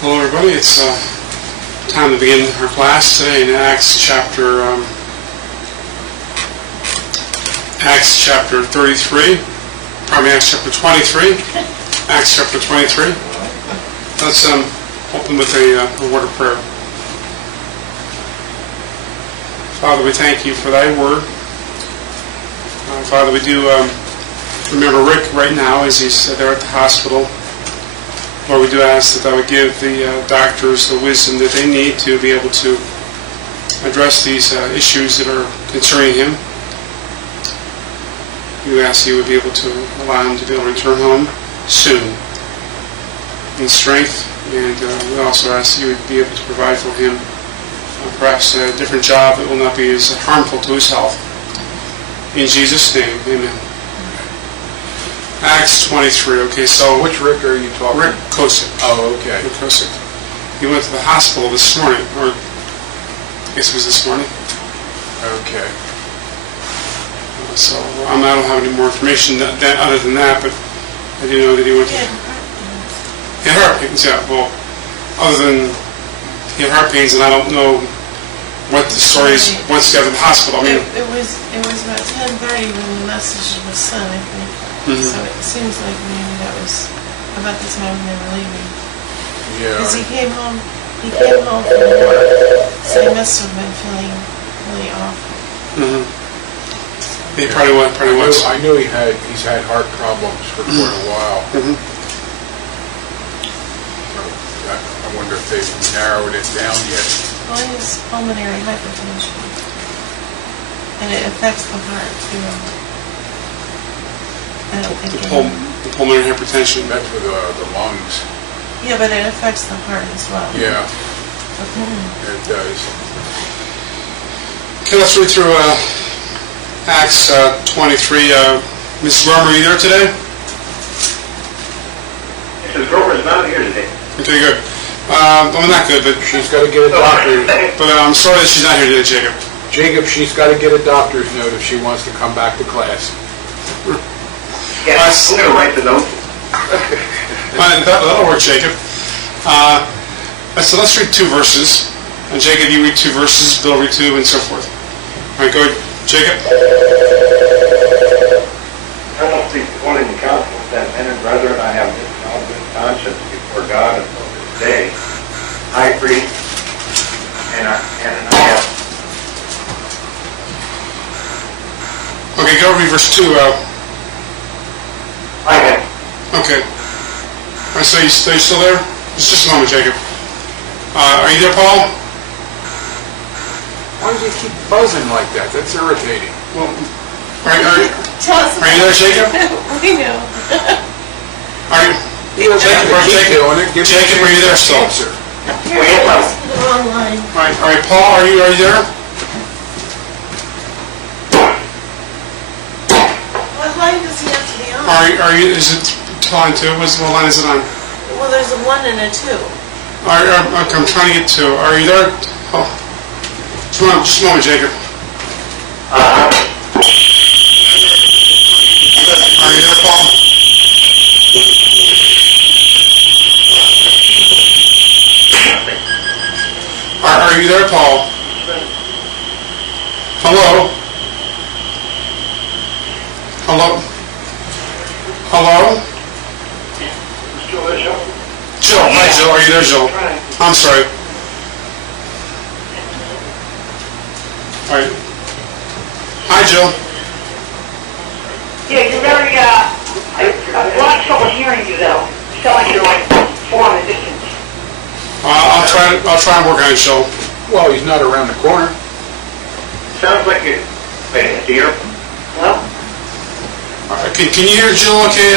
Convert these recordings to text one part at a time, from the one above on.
Hello everybody, it's time to begin our class today in Acts chapter 33, probably Acts chapter 23, Acts chapter 23. Let's open with a word of prayer. Father, we thank you for thy word. Father, we do remember Rick right now as he's there at the hospital. Lord, we do ask that thou would give the doctors the wisdom that they need to be able to address these issues that are concerning him. We ask you would be able to allow him to be able to return home soon in strength, and we also ask that you would be able to provide for him perhaps a different job that will not be as harmful to his health. In Jesus' name, amen. Acts 23. Okay, so which Rick are you talking about? Rick Kosick. Oh, okay. Rick Kosick. He went to the hospital this morning, or I guess it was this morning. Okay. So I don't have any more information other than that, but I do know that he went to... He had heart pains, yeah. Well, other than he had heart pains, and I don't know what the story is once he got to the hospital. I mean, it was about 10:30 when the message was sent, I think. Mm-hmm. So it seems like maybe that was about the time they were leaving. Yeah. Because he came home from work, so he must have been feeling really awful. Mm-hmm. He probably was. I knew he's had heart problems for quite a while. Mm-hmm. I wonder if they've narrowed it down yet. Well, he has pulmonary hypertension, and it affects the heart too. The pulmonary hypertension. That's with the lungs. Yeah, but it affects the heart as well. Yeah, Okay. it does. Okay, let's read through Acts 23. Mrs. Wormer, are you there today? Mrs. Grover's not here today. Okay, good. Well, not good, but She's got to get a doctor. But I'm sorry that she's not here today, Jacob. Jacob, she's got to get a doctor's note if she wants to come back to class. Yeah, I'm going to write the note. That'll work, Jacob. So let's read 2 verses. And Jacob, you read 2 verses, Bill read 2, and so forth. All right, go ahead, Jacob. Earnestly supporting the counsel that men and brethren, I have no good conscience before God until this day. High priest and Ananias. Okay, go read verse 2. Okay. All right, so you still there? Just a moment, Jacob. Are you there, Paul? Why does he keep buzzing like that? That's irritating. Well, are you there, Jacob? We know. Are you? He doesn't have to keep doing it. Jacob, are you there still? The wrong line. All right, Paul, are you there? What line does he have to be on? Are you? Is it line 2? What line is it on? Well, there's a 1 and a 2. Okay, I'm trying to get 2. Are you there? Oh, just a moment, Jacob. Are you there, Paul? Are you there, Paul? Hello? Hello? Hello? Joe, hi Joe, are you there, Joe? I'm sorry. All right. Hi, Joe. Yeah, you're very, I have a lot of trouble hearing you though. You sound like you're like far in the distance. I'll try and work on it, Joe. Well, he's not around the corner. Sounds like you're dear. Well, Can you hear Jill okay,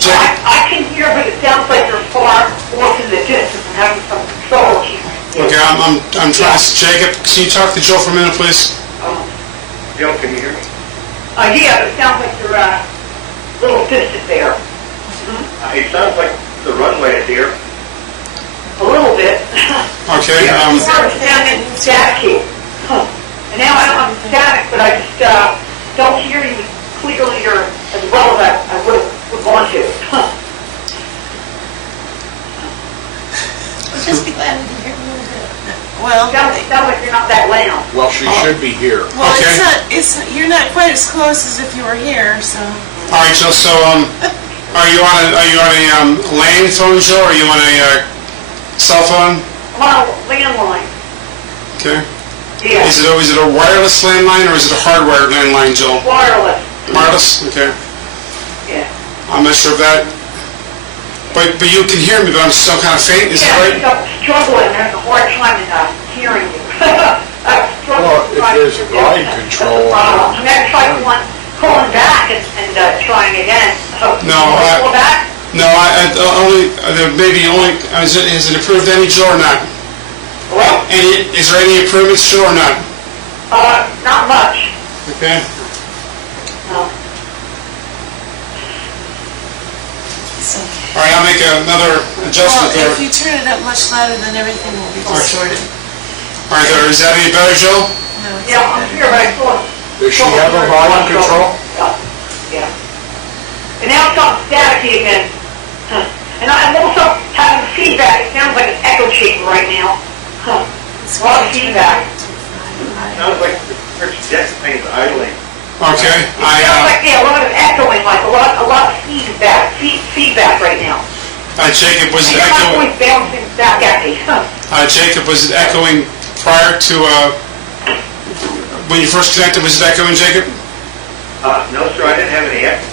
Jacob? I can hear, but it sounds like you're far off in the distance and having some trouble hearing. Okay, I'm trying to... Jacob, can you talk to Joe for a minute, please? Jill, can you hear me? Yeah, but it sounds like you're a little distant there. It sounds like the runway is here. A little bit. Okay, It's sort of sounding staticky. And now I don't have static, but I just don't hear you clearly or as well as I would want to. just be glad to be here a little bit. Well, Sounds like you're not that loud. Well, she should be here. well, Okay. you're not quite as close as if you were here, so. All right, Jill, so, are you on a land phone, Jill, or are you on a cell phone? Well, landline. Okay. Yeah. Is it a wireless landline, or is it a hardwired landline, Jill? Wireless. Wireless? Okay. Yeah. I'm not sure of that. But you can hear me, but I'm still kind of faint, is that right? I'm struggling, having a hard time hearing you. I'm struggling. Well, if there's a volume control, I'm going to try calling back and trying again. No, Call back? No, is it approved any, Jill, or not? Well, Is there any improvements, Jill, or not? not much. Okay. No. All right, I'll make another adjustment Well, there. if you turn it up much louder, then everything will be distorted. All right, there. Is that any better, Jill? No, it's Yeah, not I'm better. here, but I thought... does she have a volume control? Yeah. And now it's on staticky again. And I'm also having feedback. It sounds like it's echo chamber right now. A lot of feedback. Sounds like the jet plane's idling. Okay. Sounds like, a lot of echoing, like a lot of feedback right now. Jacob, was it And my echoing? voice bouncing back at me. Jacob, was it echoing prior to when you first connected? Was it echoing, Jacob? No, sir, I didn't have any echo.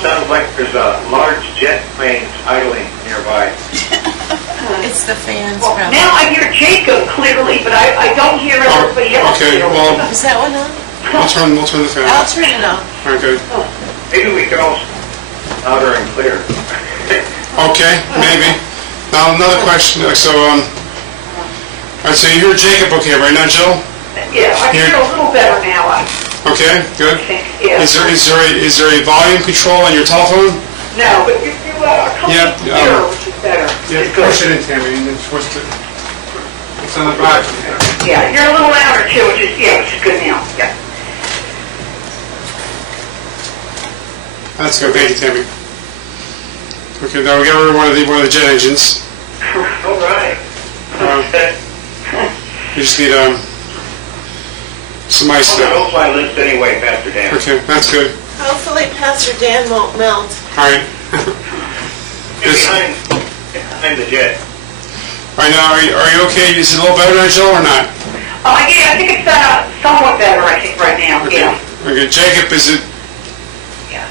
Sounds like there's a large jet plane idling nearby. It's the fans, Well, probably. now I hear Jacob clearly, but I don't hear everybody else. Okay, clearly. well, Is that one on? we'll turn the fan I'll off. turn it off. All right, good. Maybe we can all louder and clear. Okay, maybe. Now another question. So, all right, so you hear Jacob okay right now, Jill? Yeah, I hear a little better now, I Okay, good. think. Yeah. Is there a volume control on your telephone? No, but you are coming Yeah, clearer, which is better. It's good. it in, Tammy, and then switch to. It's on the back. Yeah, you're a little louder too, which is good now. Yeah. That's good. Thank you, Tammy. Okay, now we got rid of one of the jet engines. All right. We just need some ice Well, now. that's my list anyway, Pastor Dan. Okay, that's good. Hopefully Pastor Dan won't melt. All right. Behind the jet. All right, now, are you okay? Is it a little better now, Jill, or not? Yeah, I think it's somewhat better, I think, right now. Okay. Yeah. Okay, Jacob, is it, Yeah.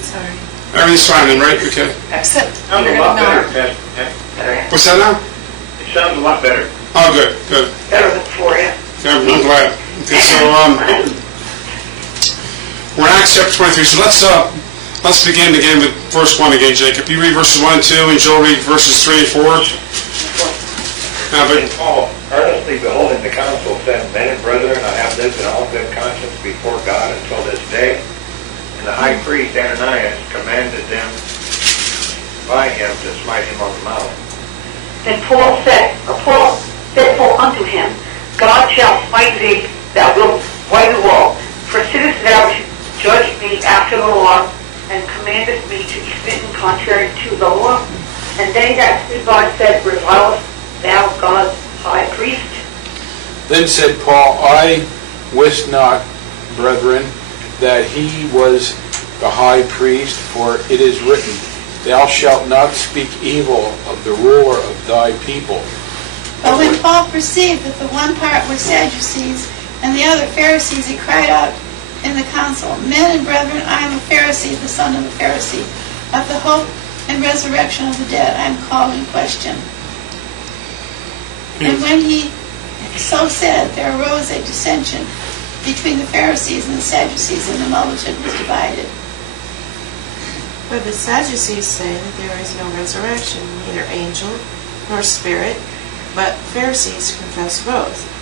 Sorry. everything's fine then, right? Okay. Except Sounds you're a lot gonna better, melt. Pastor Dan. What's that now? It sounds a lot better. Oh, good, good. Better than before, yeah. Okay, I'm glad. Okay, so, we're in Acts chapter 23, so let's begin again with verse 1 again, Jacob. You read verses 1 and 2, and Joel read verses 3 and 4. And Paul, earnestly beholding the council, said, Men and brethren, I have lived in all good conscience before God until this day. And the high priest Ananias commanded them by him to smite him on the mouth. Then Paul said unto him, God shall smite thee, thou wilt white the wall. For sittest thou to judge me after the law, and commandest me to be smitten contrary to the law? And they that stood by said, Revilest thou God's high priest? Then said Paul, I wist not, brethren, that he was the high priest, for it is written, Thou shalt not speak evil of the ruler of thy people. But when Paul perceived that the one part were Sadducees and the other Pharisees, he cried out in the council, Men and brethren, I am a Pharisee, the son of a Pharisee. Of the hope and resurrection of the dead I am called in question. And when he so said, there arose a dissension between the Pharisees and the Sadducees, and the multitude was divided. For the Sadducees say that there is no resurrection, neither angel nor spirit, but Pharisees confess both.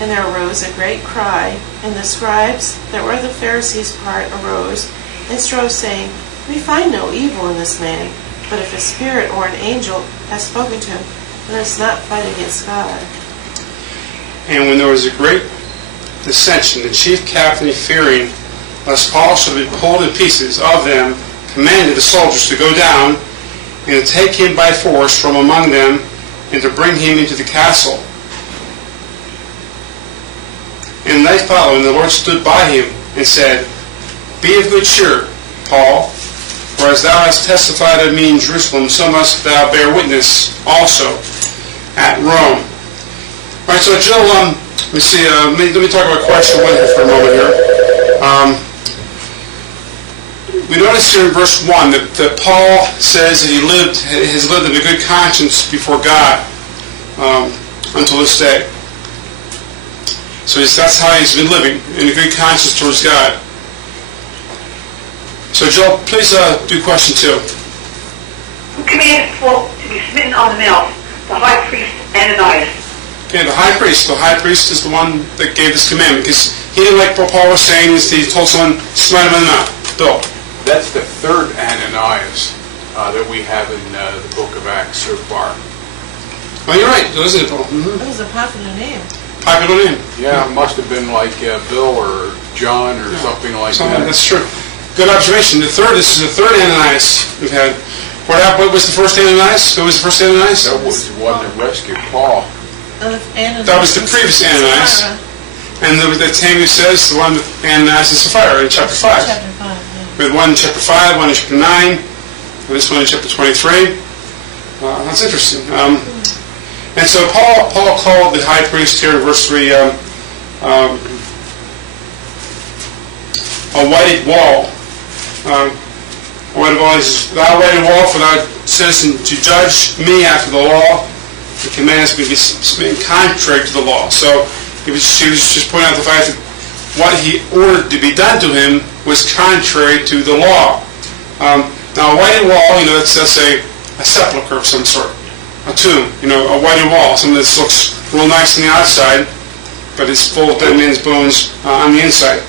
And there arose a great cry, and the scribes that were of the Pharisees' part arose and strove, saying, We find no evil in this man, but if a spirit or an angel has spoken to him, let us not fight against God. And when there was a great dissension, the chief captain, fearing lest Paul should be pulled in pieces of them, commanded the soldiers to go down and to take him by force from among them, and to bring him into the castle. And the night following, the Lord stood by him, and said, Be of good cheer, Paul, for as thou hast testified of me in Jerusalem, so must thou bear witness also at Rome. All right, so Jill, let me talk about question 1 here for a moment here. We notice here in verse 1 that Paul says that he has lived in a good conscience before God until this day. So that's how he's been living, in a good conscience towards God. So Joel, please do question 2. Who commanded Paul to be smitten on the mouth? The high priest Ananias. Okay, the high priest. The high priest is the one that gave this commandment, because he didn't like what Paul was saying. He told someone, smite him in the mouth. Bill. That's the third Ananias that we have in the book of Acts so far. Oh, you're right. Isn't it, Bill? Mm-hmm. That was a popular name. Popular name. Yeah, it must have been like Bill or John or something like that. That's true. Good observation. This is the third Ananias we've had. What was the first Ananias? Who was the first Ananias? That was the one that rescued Paul. That was the previous Ananias. And the same who says the one with Ananias and Sapphira in chapter 5. Chapter 5, yeah. We had one in chapter 5, one in chapter 9, and this one in chapter 23. That's interesting. And so Paul called the high priest here in verse 3 a whited wall. A whited wall is, Thou whited wall, for thou citizen to judge me after the law, the commandest me to be smitten contrary to the law. So he was just pointing out the fact that what he ordered to be done to him was contrary to the law. Now a whited wall, that's a sepulcher of some sort. A tomb, a whited wall, something that looks real nice on the outside, but it's full of dead men's bones on the inside.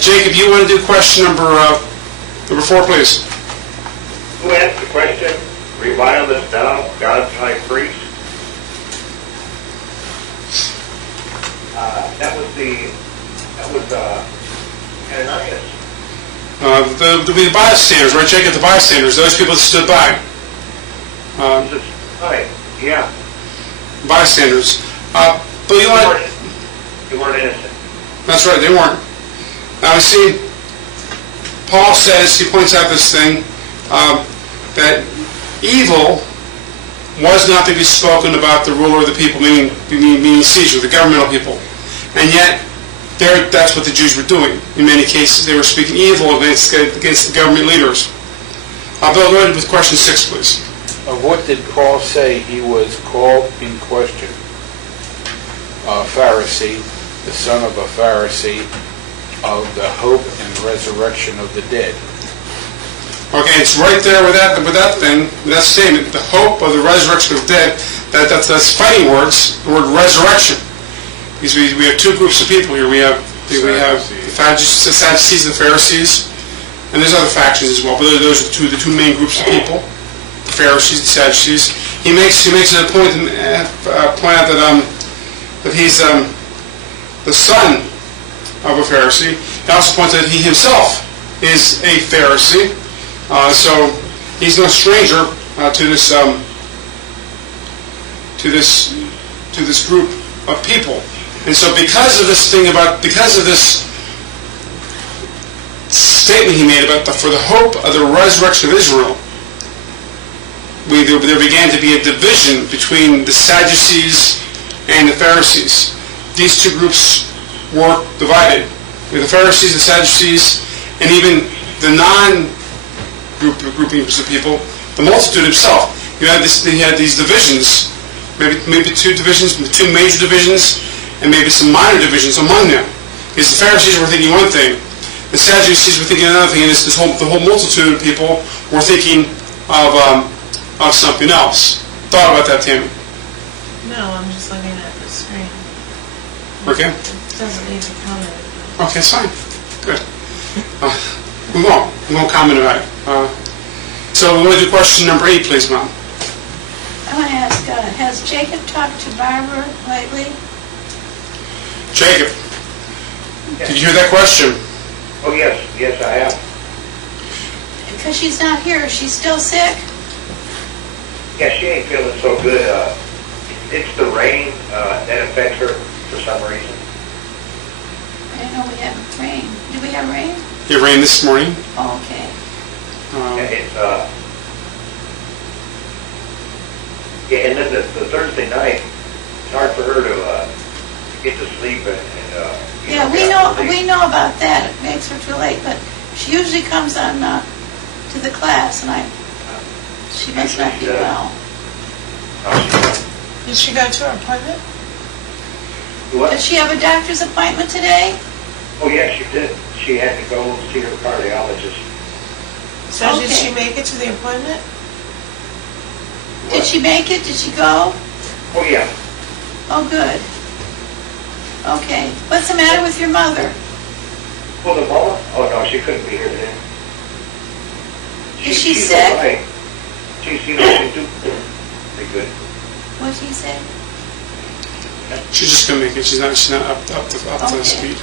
Jacob, you want to do question number 4, please? Who asked the question, Revilest thou God's high priest? That was Ananias. The bystanders, right, Jacob? The bystanders, those people that stood by. Right, yeah. Bystanders. But You weren't innocent. That's right, they weren't. Now we see, Paul says, he points out this thing, that evil was not to be spoken about the ruler of the people, meaning Caesar, the governmental people. And yet, that's what the Jews were doing. In many cases, they were speaking evil against the government leaders. Bill, go ahead with question 6, please. Of what did Paul say he was called in question? A Pharisee, the son of a Pharisee, of the hope and resurrection of the dead. Okay, it's right there with that statement, the hope of the resurrection of the dead. That's fighting words, the word resurrection. Because we have two groups of people here. We have the Sadducees and the Pharisees, and there's other factions as well. But those are the two main groups of people: the Pharisees, the Sadducees. He makes it a point out that he's the son of a Pharisee. He also points out that he himself is a Pharisee. So he's no stranger to this group of people. And so because of this statement he made for the hope of the resurrection of Israel, there began to be a division between the Sadducees and the Pharisees. These two groups were divided. The Pharisees, the Sadducees, and even the groupings of people, the multitude himself. He had these divisions, maybe two major divisions, and maybe some minor divisions among them. Because the Pharisees were thinking one thing, the Sadducees were thinking another thing, and the whole multitude of people were thinking of something else. Thought about that, Tammy? No, I'm just looking at the screen. Okay. It doesn't need to comment. Okay, it's fine. Good. We won't comment about it. So we want to do question number 8, please, Mom. I want to ask, has Jacob talked to Barbara lately? Jacob, did you hear that question? Oh, yes, I have. Because she's not here, is she still sick? Yeah, she ain't feeling so good. It's the rain that affects her for some reason. I didn't know we had rain. Did we have rain? It rained this morning. Oh, okay. It's yeah, and then the Thursday night, it's hard for her to get to sleep and Yeah, we know about that. It makes her too late, but she usually comes on to the class, and she must not be well. Did she go to her appointment? What? Does she have a doctor's appointment today? Oh yeah, she did. She had to go see her cardiologist. So did Okay. she make it to the appointment? Did she make it? Did she go? Oh yeah. Oh, good. Okay. What's the matter with your mother? Well, the mama? Oh no, she couldn't be here today. Is she she's sick? all right. She's doing pretty good. What did he say? She's just going to make it. She's not up to Okay. speed.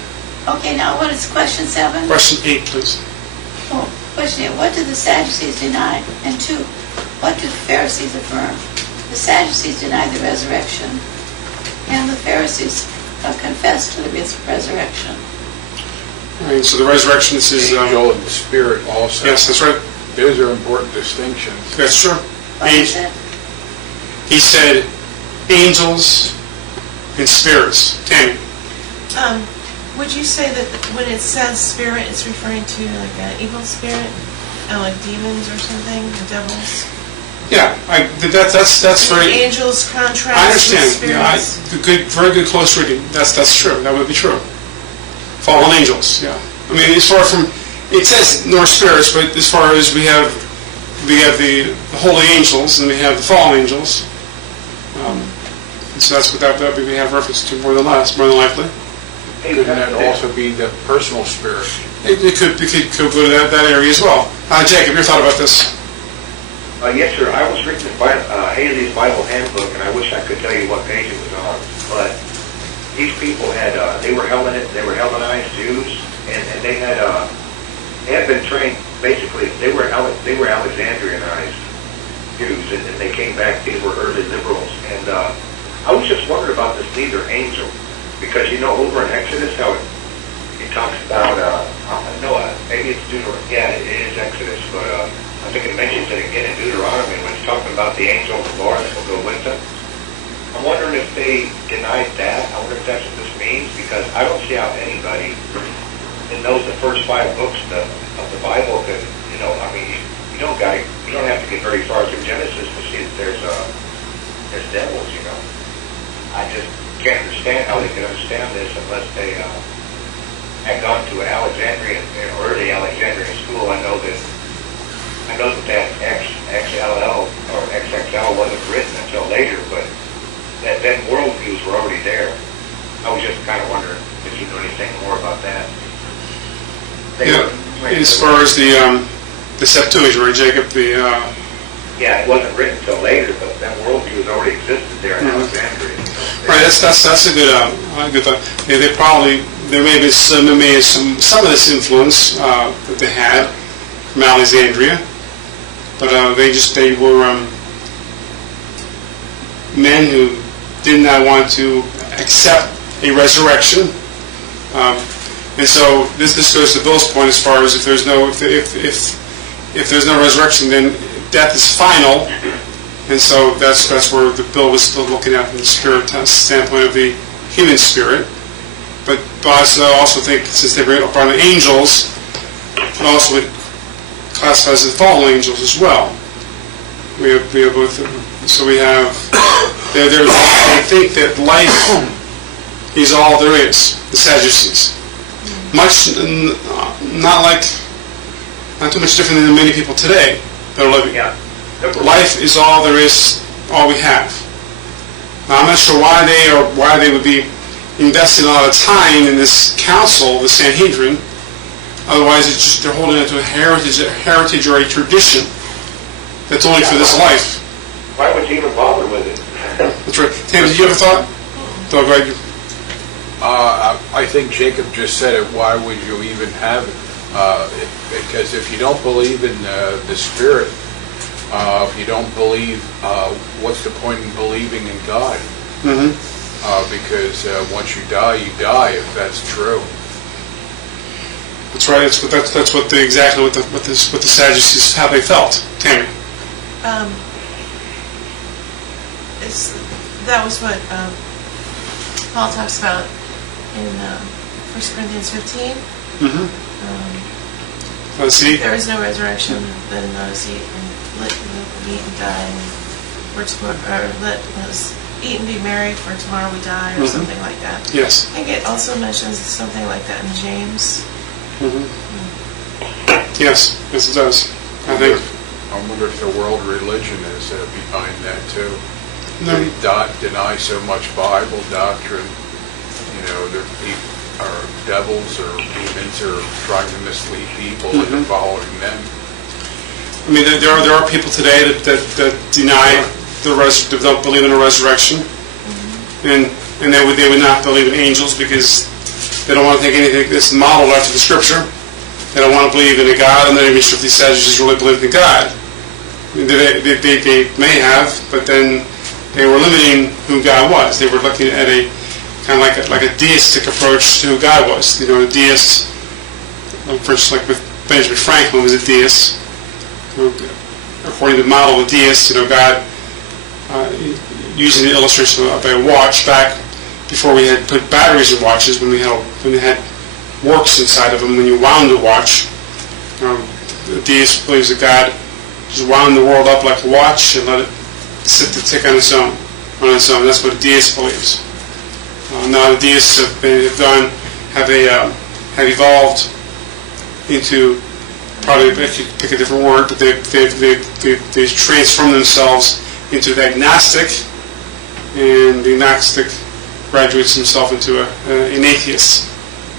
Okay, now what is question 7? Question 8, please. Oh, question 8. What do the Sadducees deny? And 2, what do the Pharisees affirm? The Sadducees deny the resurrection, and the Pharisees confess to the resurrection. All right, so the resurrection, this is... Angel and spirit also. yes, that's right. Those are important distinctions. That's true. What is it? He said angels and spirits. Tammy. Would you say that when it says spirit, it's referring to like an evil spirit, like demons or something, devils? Yeah, that's very... Angels contrast I understand. with Yeah, spirits? very good close reading. That's true. That would be true. Fallen angels. Yeah. I mean, as far from it says nor spirits, but as far as we have the holy angels and we have the fallen angels. And so that's what that we have reference to more than likely. Couldn't that also be the personal spirit? It could go to that area as well. Jacob, your thought about this? Yes, sir. I was reading Haley's Bible Handbook, and I wish I could tell you what page it was on. But these people they were Hellenized Jews, and they had been trained. Basically, they were Alexandrianized Jews, and they came back. These were early liberals, and I was just wondering about this neither angel, because over in Exodus how it talks about maybe it's Deuteronomy. Yeah, it is Exodus, but I think it mentions it again in Deuteronomy when it's talking about the angel of the Lord that will go with them. I'm wondering if they denied that. I wonder if that's what this means, because I don't see how anybody that knows the first 5 books of the Bible could, you don't have to get very far through Genesis to see that there's devils. I just can't understand how they can understand this unless they had gone to an Alexandrian or early Alexandrian school. I know that XLL or XXL wasn't written until later, but that worldviews were already there. I was just kind of wondering if you know anything more about that. As far as the Septuagint, right, Jacob? Yeah, it wasn't written until later, but that worldview already existed there in Alexandria. Right, that's a good thought. Yeah, there may be some of this influence that they had from Alexandria, but they were men who did not want to accept a resurrection, and so this goes to Bill's point as far as if there's no resurrection, then death is final. And so that's where the Bill was still looking at from the spirit standpoint of the human spirit. But I also think, since they bring up on the angels, it also would classify as the fallen angels as well. We have both. So we have. They think that life is all there is. The Sadducees, not too much different than many people today that are living. Yeah. Life is all there is, all we have. Now, I'm not sure why they would be investing a lot of time in this council, the Sanhedrin. Otherwise, it's just they're holding it to a heritage or a tradition that's only for this life. Why would you even bother with it? That's right. Tim, did you ever thought? Go ahead. I think Jacob just said it. Why would you even have it? Because if you don't believe in the spirit, If you don't believe, what's the point in believing in God? Mm-hmm. Because once you die, if that's true. That's right. That's what exactly what the Sadducees, how they felt. Tammy. That was what Paul talks about in 1 Corinthians 15. Mm-hmm. Let's see. There is no resurrection, then let us eat and die, and let us eat and be merry, for tomorrow we die, or something like that. Yes. I think it also mentions something like that in James. Mm-hmm. Yes, it does. I wonder if the world religion is behind that too. No. They deny so much Bible doctrine. Their people are devils or demons or trying to mislead people into following them. I mean, there are people today that deny don't believe in a resurrection, and they would not believe in angels because they don't want to take anything that's modeled after the Scripture. They don't want to believe in a God, and they're not even sure if these Sadducees really believed in God. I mean, they may have, but then they were limiting who God was. They were looking at a kind of like a deistic approach to who God was. A deist, for instance, like with Benjamin Franklin was a deist. According to the model of a deist, God, using the illustration of a watch back before we had put batteries in watches, when we had works inside of them, when you wound a watch, the deist believes that God just wound the world up like a watch and let it sit to tick on its own. That's what a deist believes. Now the deists have evolved into, probably if you pick a different word, but they've transformed themselves into the agnostic, and the agnostic graduates himself into an atheist.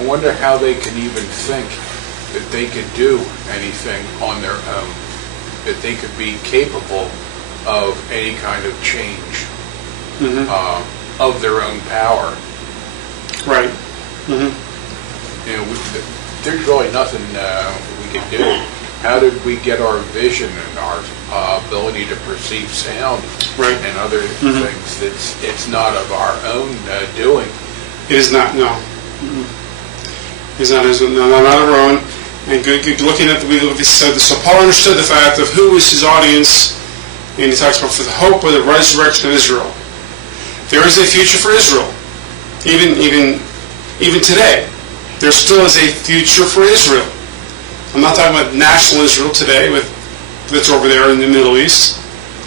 I wonder how they can even think that they could do anything on their own, that they could be capable of any kind of change of their own power. Right. Mm-hmm. There's really nothing we can do. How did we get our vision and our ability to perceive sound and other things? It's not of our own doing. It is not, no. It's not our own. And looking at so Paul understood the fact of who was his audience, and he talks about for the hope of the resurrection of Israel. There is a future for Israel, even today. There still is a future for Israel. I'm not talking about national Israel today that's over there in the Middle East.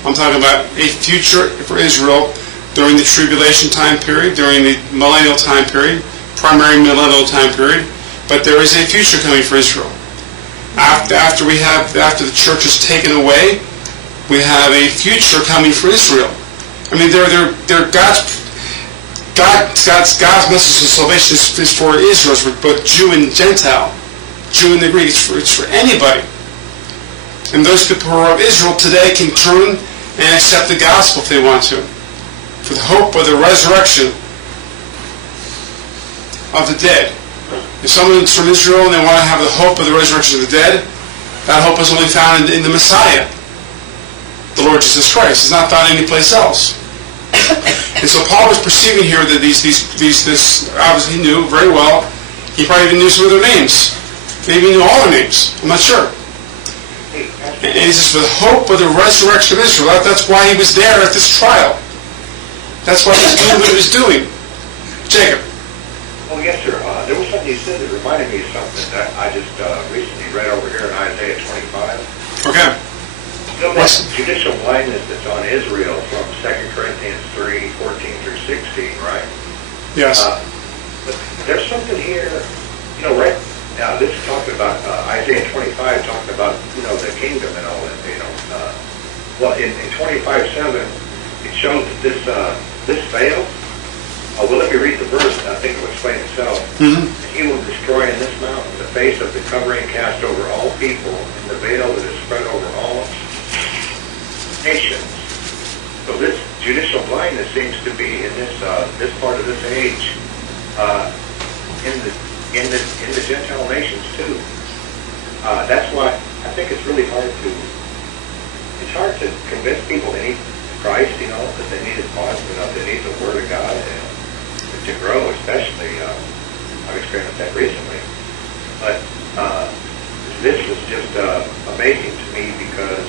I'm talking about a future for Israel during the tribulation time period, during the millennial time period, primary millennial time period. But there is a future coming for Israel. After the church is taken away, we have a future coming for Israel. I mean, God's message of salvation is for Israel, it's for both Jew and Gentile, Jew and the Greek. It's for anybody. And those people who are of Israel today can turn and accept the gospel if they want to, for the hope of the resurrection of the dead. If someone's from Israel and they want to have the hope of the resurrection of the dead, that hope is only found in the Messiah, the Lord Jesus Christ. It's not found anyplace else. And so Paul was perceiving here that this obviously he knew very well. He probably even knew some of their names. Maybe he knew all their names. I'm not sure. And he says, for the hope of the resurrection of Israel. That's why he was there at this trial. That's why he was doing what he was doing. Jacob. Oh, yes, sir. There was something you said that reminded me of something that I just recently read over here in Isaiah 25. Okay. You know that judicial blindness that's on Israel from 2 Corinthians 3, 14 through 16, right? Yes. But there's something here, right now, this is talking about Isaiah 25, talking about, the kingdom and all that, well, in 25:7, it shows that this veil. Well, let me read the verse, and I think it will explain itself. Mm-hmm. He will destroy in this mountain the face of the covering cast over all people, and the veil that is spread over all nations. So this judicial blindness seems to be in this part of this age, in the Gentile nations too. That's why I think it's really hard convince people they need Christ, that they need His body, they need the Word of God, and to grow, especially. I've experienced that recently. But this was just amazing to me because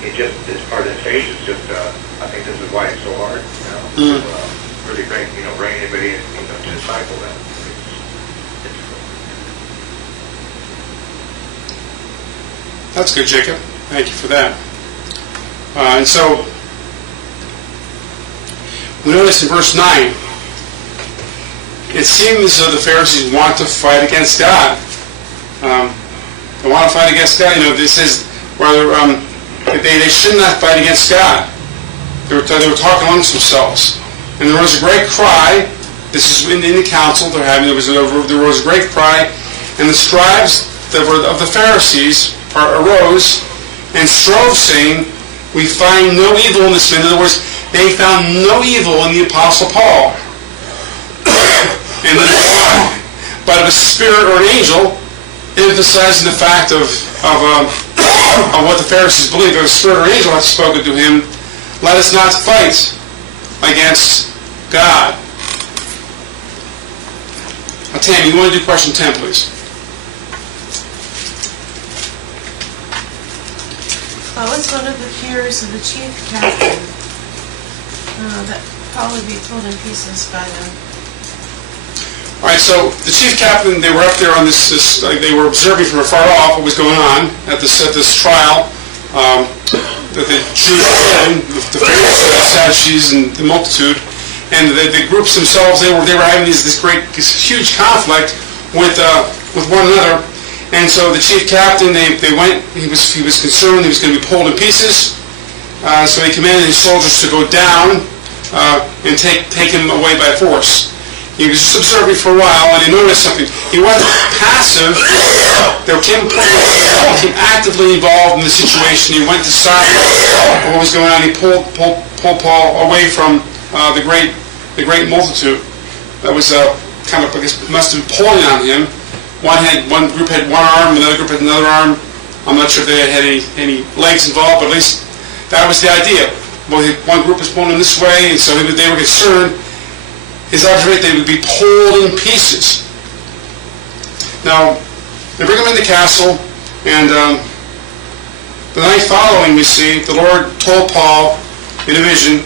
this part of this age is just, I think this is why it's so hard, really great, bring anybody in, to disciple them. That's good, Jacob. Thank you for that. And so, we notice in verse 9, it seems as though the Pharisees want to fight against God. They want to fight against God. This is rather they should not fight against God. They were talking amongst themselves, and there was a great cry. This is in the council they're having. There was a great cry, and the scribes that were of the Pharisees arose and strove, saying, "We find no evil in this man." In other words, they found no evil in the Apostle Paul. But of a spirit or an angel, emphasizing the fact of what the Pharisees believed. If a spirit or an angel had spoken to him, let us not fight against God. Now, Tammy, you want to do question 10, please? Well, it's one of the fears of the chief captain that probably be pulled in pieces by them. All right, so the chief captain, they were up there on this they were observing from afar off what was going on at this trial that the Jews were in, the Pharisees, the Sadducees, and the multitude, and the groups themselves, they were having this huge conflict with one another, and so the chief captain, they went. He was concerned he was going to be pulled in pieces, so he commanded his soldiers to go down and take him away by force. He was just observing for a while, and he noticed something. He wasn't passive. They became actively involved in the situation. He went to side what was going on. He pulled Paul away from the great multitude. That was kind of, I guess, must have been pulling on him. One group had one arm, another group had another arm. I'm not sure if they had any legs involved, but at least that was the idea. Well, one group was pulling him this way, and so they were concerned. His observation, they would be pulled in pieces. Now, they bring him in the castle, and the night following, we see, the Lord told Paul in a vision,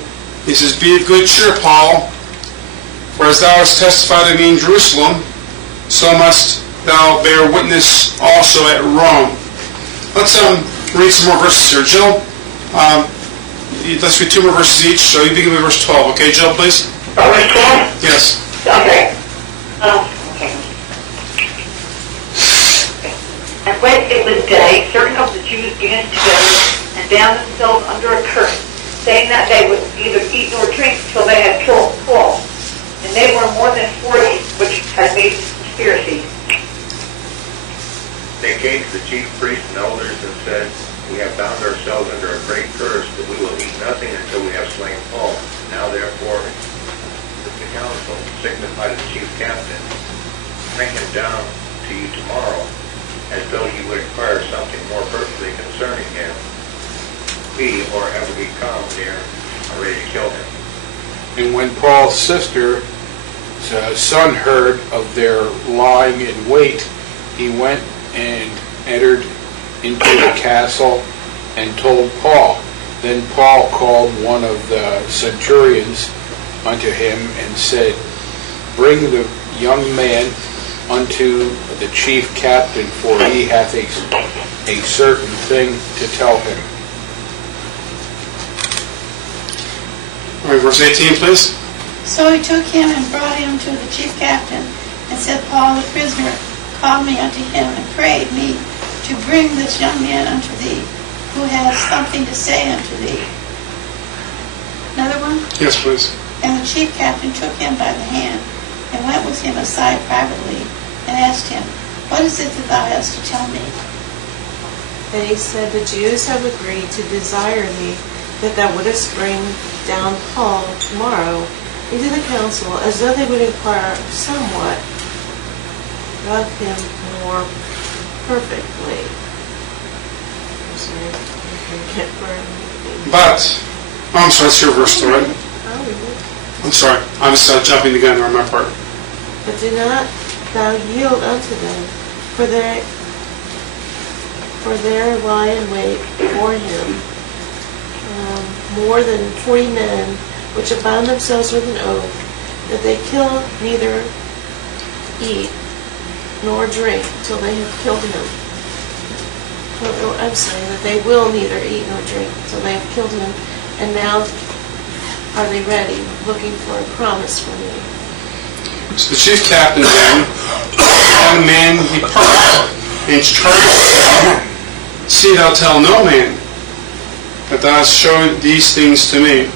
he says, "Be of good cheer, Paul, for as thou hast testified of me in Jerusalem, so must thou bear witness also at Rome." Let's read some more verses here. Jill, let's read 2 more verses each, so you begin with verse 12. Okay, Jill, please? Verse 12? Yes. Okay. Okay. And when it was day, certain of the Jews began together and bound themselves under a curse, saying that they would neither eat nor drink till they had killed Paul. And they were more than 40, which had made this conspiracy. They came to the chief priests and elders and said, "We have bound ourselves under a great curse, that we will eat nothing until we have slain Paul. Now therefore, the council signify to the chief captain, bring him down to you tomorrow, as though you would inquire something more perfectly concerning him. We, or ever we come near, are ready to kill him." And when Paul's sister's son heard of their lying in wait, he went and entered into the castle and told Paul. Then Paul called one of the centurions unto him and said, "Bring the young man unto the chief captain, for he hath a certain thing to tell him." All right, verse 18, please. So he took him and brought him to the chief captain, and said, Paul the prisoner called me unto him, and prayed me to bring this young man unto thee, who has something to say unto thee. Another one? Yes, please. And the chief captain took him by the hand, and went with him aside privately, and asked him, What is it that thou hast to tell me? And he said, The Jews have agreed to desire thee, that thou wouldest bring down Paul tomorrow into the council, as though they would inquire somewhat of him more perfectly. sorry. I can't remember. But, oh, I'm sorry, that's your verse, right? I'll read it. I'm sorry, I was jumping the gun on my part. But do not thou yield unto them, for there lie in wait for him more than 40 men, which have bound themselves with an oath, that they kill neither eat nor drink till they have killed him. Oh, I'm sorry, that they will neither eat nor drink till they have killed him, and now are they ready, looking for a promise from me. So the chief captain then, young man depart, and charged him, see thou tell no man that thou hast showed these things to me.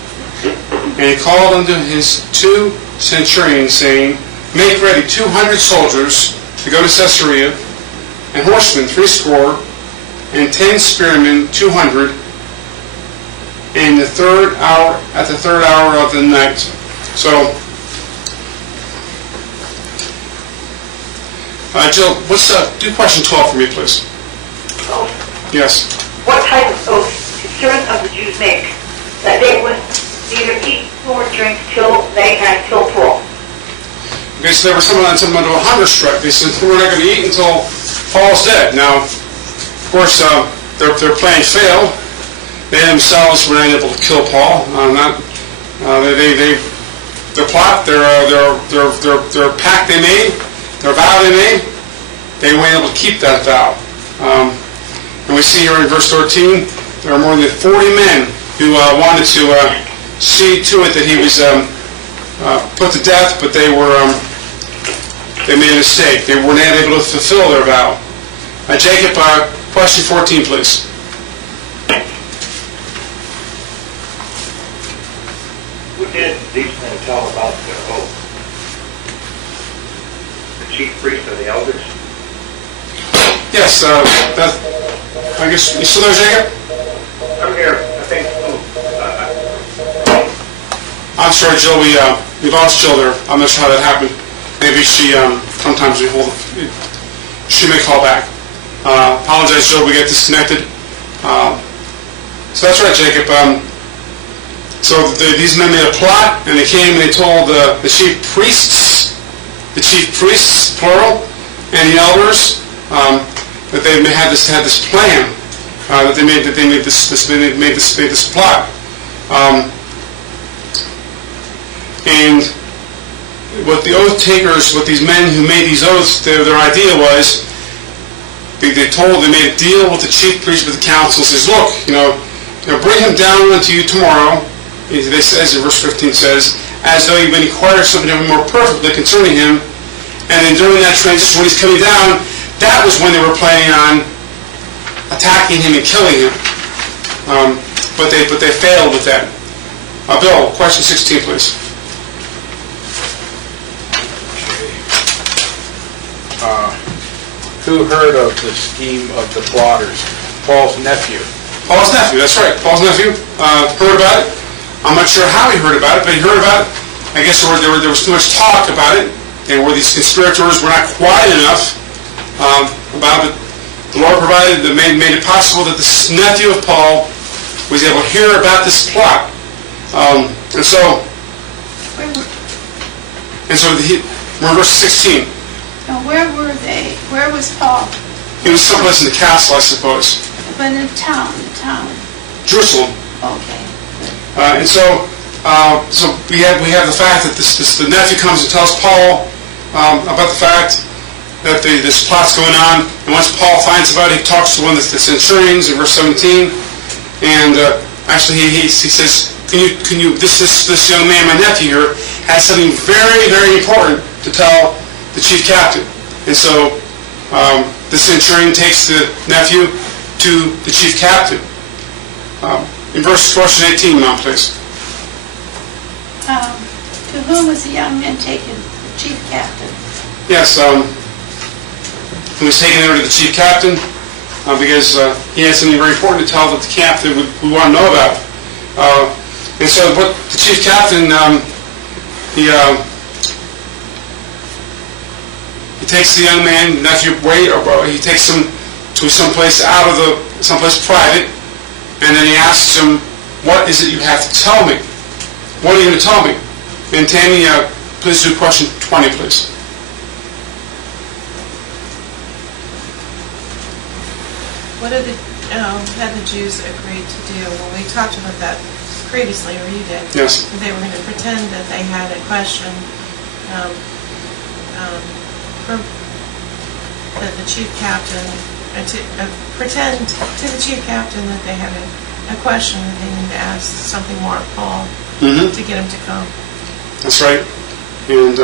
And he called unto his 2 centurions, saying, make ready 200 soldiers to go to Caesarea, and horsemen 60, and 10 spearmen 200, in the third hour, at the third hour of the night. So, Jill, do question 12 for me, please. Oath. Yes. What type of oath did servants of the Jews make, that they would neither eat nor drink till they had killed Paul? Okay, so there was someone under a hunger strike. They said, we're not going to eat until Paul's dead. Now, of course, their plan failed. They themselves were not able to kill Paul. Their plot, their pact they made, their vow they made, they weren't able to keep that vow. And we see here in verse 13, there are more than 40 men who wanted to see to it that he was put to death, but they made a mistake. They were not able to fulfill their vow. Jacob, question 14, please. Who did these men tell about their oath? The chief priest or the elders? Yes, I guess, you still there, Jacob? I'm here. I think. I'm sorry, Jill, we lost Jill there. I'm not sure how that happened. Maybe she, sometimes she may call back. Apologize, Jill, we get disconnected. So that's right, Jacob. So these men made a plot, and they came and they told the chief priests, plural, and the elders, that they had this plan, that they made this plot. And what the oath takers, what these men who made these oaths, their idea was, they made a deal with the chief priest, with the council, says, look, bring him down unto you tomorrow. They says in verse 15 says, as though you've been inquiring something more perfectly concerning him. And then during that transition, when he's coming down, that was when they were planning on attacking him and killing him. But they failed with that. Bill, question 16, please. Who heard of the scheme of the plotters? Paul's nephew. Paul's nephew, that's right. Paul's nephew heard about it. I'm not sure how he heard about it, but he heard about it. I guess there was too much talk about it, and where these conspirators were not quiet enough about it. The Lord provided, made it possible that this nephew of Paul was able to hear about this plot. And so we're in verse 16. Now, where were they? Where was Paul? He was someplace in the castle, I suppose. But in town. Jerusalem. Okay. And so we have the fact that the nephew comes and tells Paul about the fact that this plot's going on. And once Paul finds about it, he talks to one of the centurions in verse 17. And actually, he says, "Can you? This young man, my nephew here, has something very, very important to tell the chief captain." And so the centurion takes the nephew to the chief captain. In verse 18, Mom, please. To whom was the young man taken? The chief captain. Yes, he was taken over to the chief captain because he had something very important to tell that the captain would want to know about. And so what the chief captain, he takes the young man, nephew Waite, he takes him to some place out of someplace private, and then he asks him, what is it you have to tell me? What are you going to tell me? And Tammy, please do question 20, please. What had the Jews agreed to do? Well, we talked about that previously, or you did. Yes. They were going to pretend that they had a question that the chief captain, pretend to the chief captain that they had a question that they needed to ask something more of Paul to get him to come. That's right. And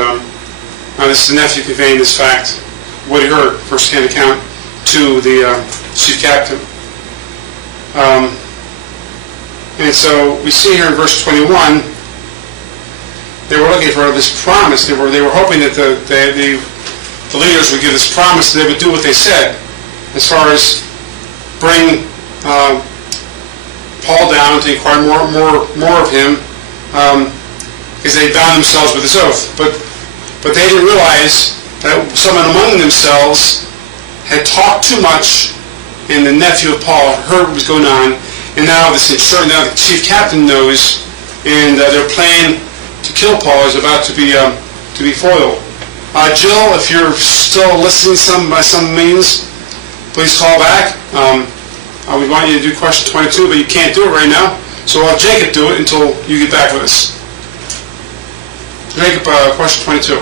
this is the nephew conveying this fact, what he heard, first-hand account, to the chief captain. And so we see here in verse 21, they were looking for this promise. They were hoping that the leaders would give this promise that they would do what they said, as far as bring Paul down to inquire more of him, because they bound themselves with this oath. But they didn't realize that someone among themselves had talked too much, and the nephew of Paul heard what was going on, and now the chief captain knows, and their plan to kill Paul is about to be foiled. Jill, if you're still listening by some means, please call back. We want you to do question 22, but you can't do it right now, so we'll have Jacob do it until you get back with us. Jacob, question 22.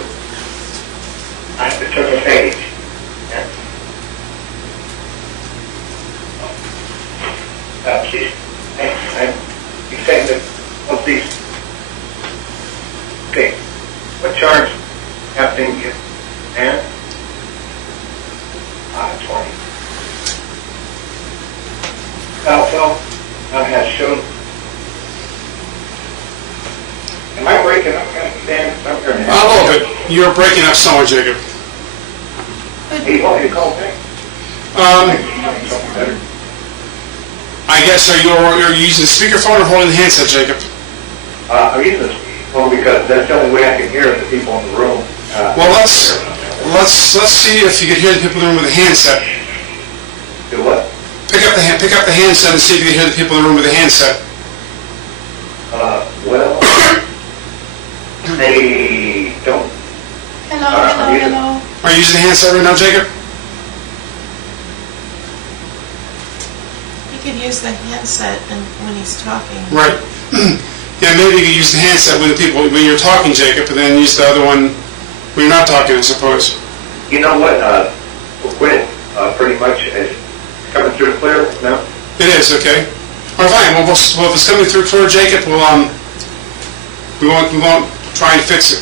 I took a page. He's saying that of these. Okay, what charge captain give? And 20. Thou has shown. Am I breaking up, Dan? A little bit. You're breaking up somewhat, Jacob. Hey, you want me to call back? Something better. I guess you're using the speakerphone or holding the handset, Jacob? I'm using the speakerphone because that's the only way I can hear the people in the room. Well, let's see if you can hear the people in the room with the handset. Do what? Pick up the handset and see if you can hear the people in the room with the handset. Well, they don't. Hello. Are you using the handset right now, Jacob? He could use the handset when he's talking. Right. Yeah, maybe you could use the handset when you're talking, Jacob, and then use the other one when you're not talking, I suppose. You know what? We'll quit. Pretty much is coming through clear now. It is, okay. All right, fine. Well, if it's coming through clear, Jacob, we won't try and fix it.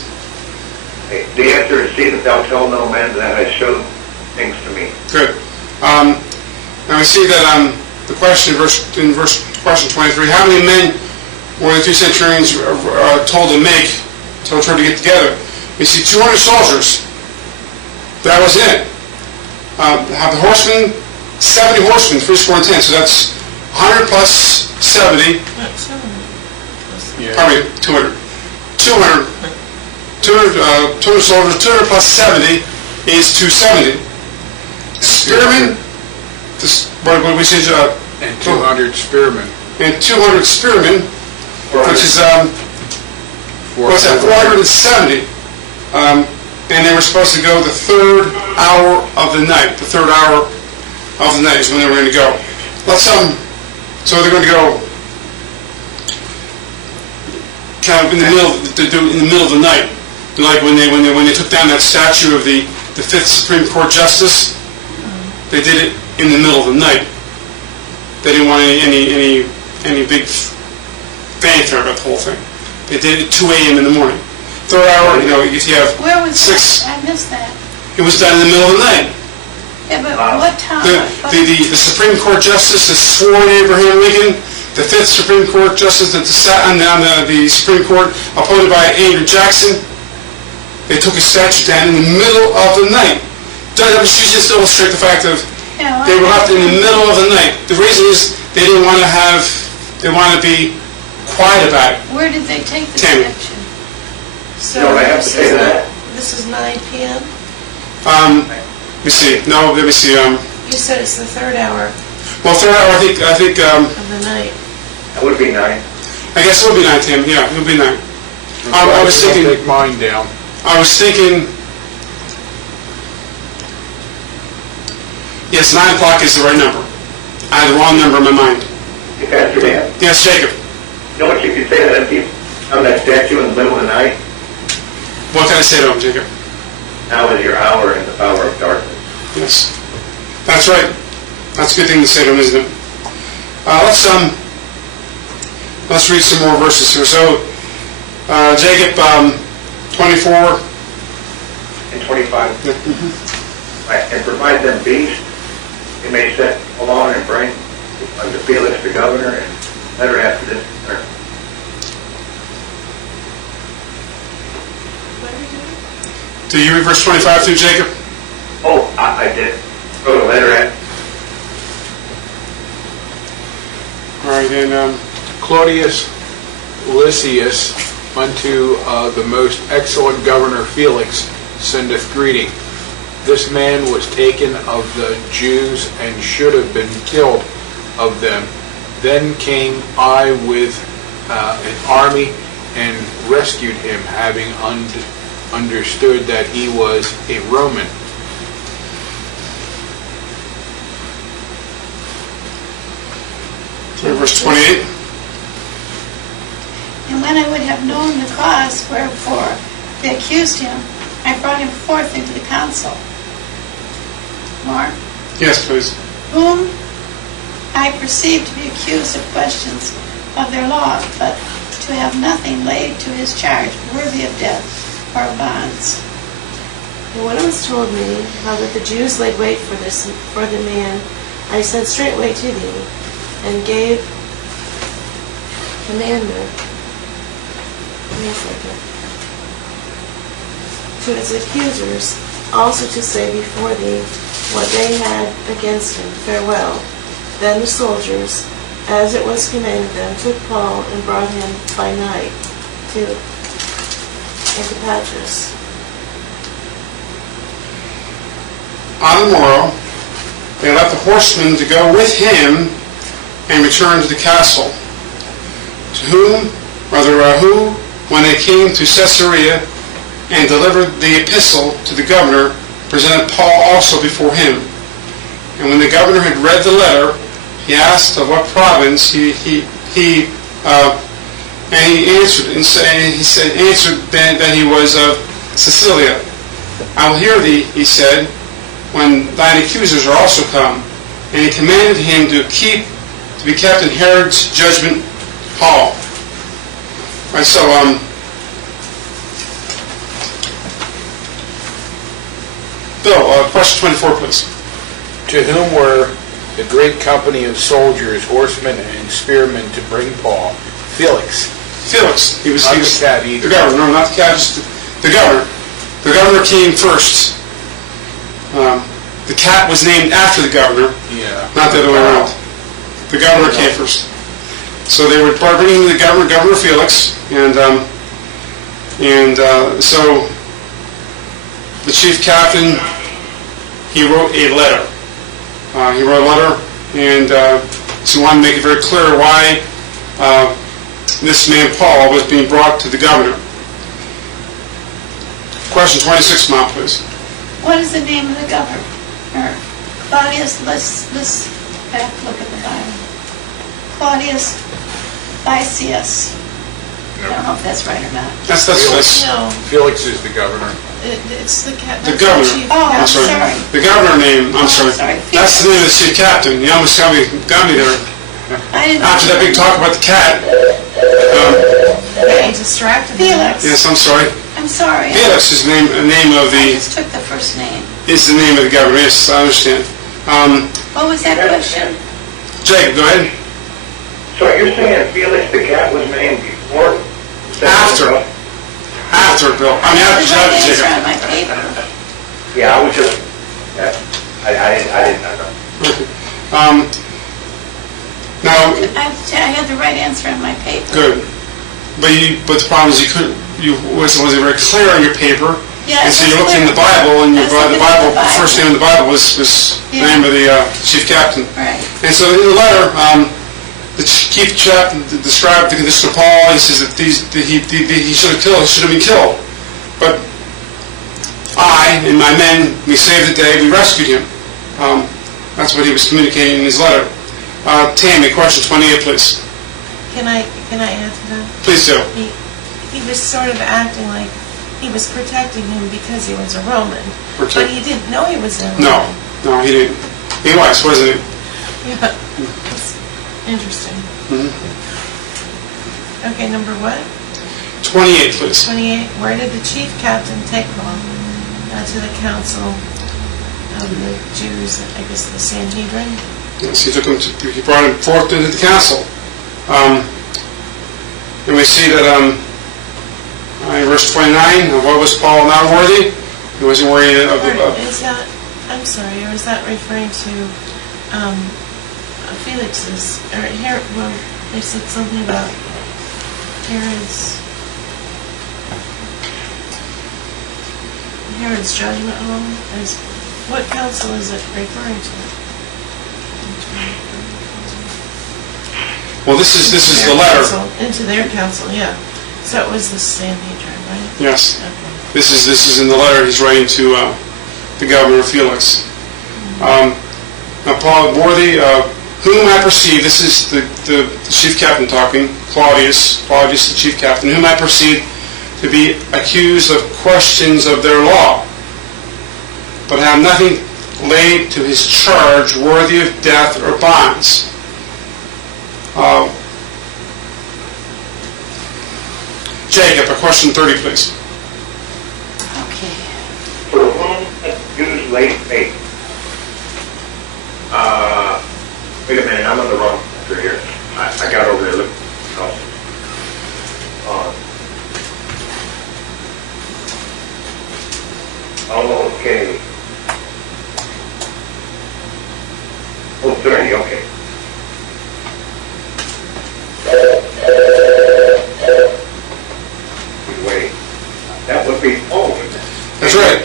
The answer is, see that thou tell no man that has showed things to me. Good. Now we see that the question in question 23, how many men were the 2 centurions told to get together? We see 200 soldiers. That was it. Have the horsemen, 70 horsemen, 3 score and 10. So that's 100 plus 70. Probably 200. 200 soldiers, 200 plus 70 is 270. Spearmen, what we say, and 200 spearmen. And 200 spearmen, which is, what's that, 470. And they were supposed to go the 3rd hour of the night. The 3rd hour of the night is when they were going to go. So they're going to go kind of in the middle of the night. Like when they took down that statue of the 5th Supreme Court Justice, they did it in the middle of the night. They didn't want any big fanfare about the whole thing. They did it at 2 a.m. in the morning. 3rd hour, if you have Where was 6. that? I missed that. It was done in the middle of the night. Yeah, but what time? The Supreme Court Justice that swore Abraham Lincoln, the 5th Supreme Court Justice that sat on the Supreme Court, appointed by Andrew Jackson, they took a statue down in the middle of the night. Just to illustrate the fact of they were left in the middle of the night. The reason is they wanted to be quiet about it. Where did they take the Tammy. statue? So No, I have to say that. This is 9 p.m.? Let me see. No, let me see. You said it's the 3rd hour. Well, third hour, I think, of the night. That would be 9. I guess it would be 9, Tim. Yeah, it would be 9. I was Don't thinking, take mine down. Yes, 9 o'clock is the right number. I had the wrong number in my mind. Hey, Pastor Dan, Yes, Jacob. you know what you could say to them people on that statue in the middle of the night? What can I say to him, Jacob? Now is your hour in the power of darkness. Yes. That's right. That's a good thing to say to him, isn't it? Let's read some more verses here. So, Jacob, 24. And 25. Right, and provide them beasts. They may set along and bring unto Felix the governor, and letter after this return. What are we doing? Do you read verse 25 through, Jacob? Oh, I did. Wrote a letter at. All right, and Claudius Lysias unto the most excellent governor Felix sendeth greeting. This man was taken of the Jews and should have been killed of them. Then came I with an army and rescued him, having understood that he was a Roman. verse 28. And when I would have known the cause wherefore they accused him, I brought him forth into the council. More. Yes, please. Whom I perceived to be accused of questions of their law, but to have nothing laid to his charge worthy of death or of bonds. And when it was told me how that the Jews laid wait for the man, I sent straightway to thee, and gave commandment to his accusers also to say before thee what they had against him. Farewell. Then the soldiers, as it was commanded them, took Paul and brought him by night to Antipatris. On the morrow, they left the horsemen to go with him and return to the castle, to who, when they came to Caesarea and delivered the epistle to the governor, presented Paul also before him. And when the governor had read the letter, he asked of what province and he answered that he was of Sicilia. I will hear thee, he said, when thine accusers are also come. And he commanded him to be kept in Herod's judgment hall. Right, so Bill, question 24, please. To whom were the great company of soldiers, horsemen, and spearmen to bring Paul? Felix. Felix. He was Not the cat either. the governor. No, not the cat. Just the governor. The governor came first. The cat was named after the governor. Yeah. Not the other way around. The governor came first. So they were bringing the Governor Felix, and so the chief captain, he wrote a letter. And so he wanted to make it very clear why this man Paul was being brought to the governor. Question 26, Mom, please. What is the name of the governor? Claudius back, look at the Bible. Claudius Lysias. I don't know if that's right or not. That's No, Felix is the governor. it's the the governor. Oh, I'm I'm sorry. sorry. The governor name. I'm Oh, sorry. sorry. That's the name of the chief captain. You almost got me there. I didn't After that big talk about the cat. getting distracted. Felix. Yes, I'm sorry. I'm sorry. Felix is the name of I the just took the first name. is the name of the governor. Yes, I understand. What was that question? Jacob, go ahead. So you're saying Felix the cat was named before? After, Bill. I mean, There's after right answer Jacob. on my paper. Yeah, I was just, I didn't know. Now, I had the right answer on my paper. good. But the problem is was it very clear on your paper Yeah, And so that's you looked in clear. the Bible, and That's the looking at Bible, the the first name in the Bible was the Yeah. name of the chief captain. Right. And so in the letter, the chief captain described the condition of Paul. He says that he should have been killed. But I and my men, we saved the day, we rescued him. That's what he was communicating in his letter. Tammy, question 28, please. Can I add to that? Please do. He was sort of acting like he was protecting him because he was a Roman. But he didn't know he was a Roman. No, he didn't. He was, wasn't he? Yeah. It's interesting. Okay, number what? 28, please. 28. Where did the chief captain take Paul? To the council of the Jews, I guess the Sanhedrin. Yes, he brought him forth into the council. And we see that in verse 29, what was Paul not worthy? He wasn't worthy of the... Is that, I'm sorry, or is that referring to Felix's, or Herod, well, they said something about Herod's judgment hall? What council is it referring to? Well, this is the letter. Into their council, yeah. So it was the Sanhedrin, right? Yes. Okay. This is in the letter he's writing to the governor Felix. Now, Paul, worthy, whom I perceive, this is the chief captain talking, Claudius, the chief captain, whom I perceive to be accused of questions of their law, but have nothing laid to his charge worthy of death or bonds. Jacob, question 30, please. Okay. For whom Jews laid faith. Wait a minute, I'm on the wrong picture here. I got over there. Look. Okay. Oh, 30, okay. Wait. That would be Paul. That's right.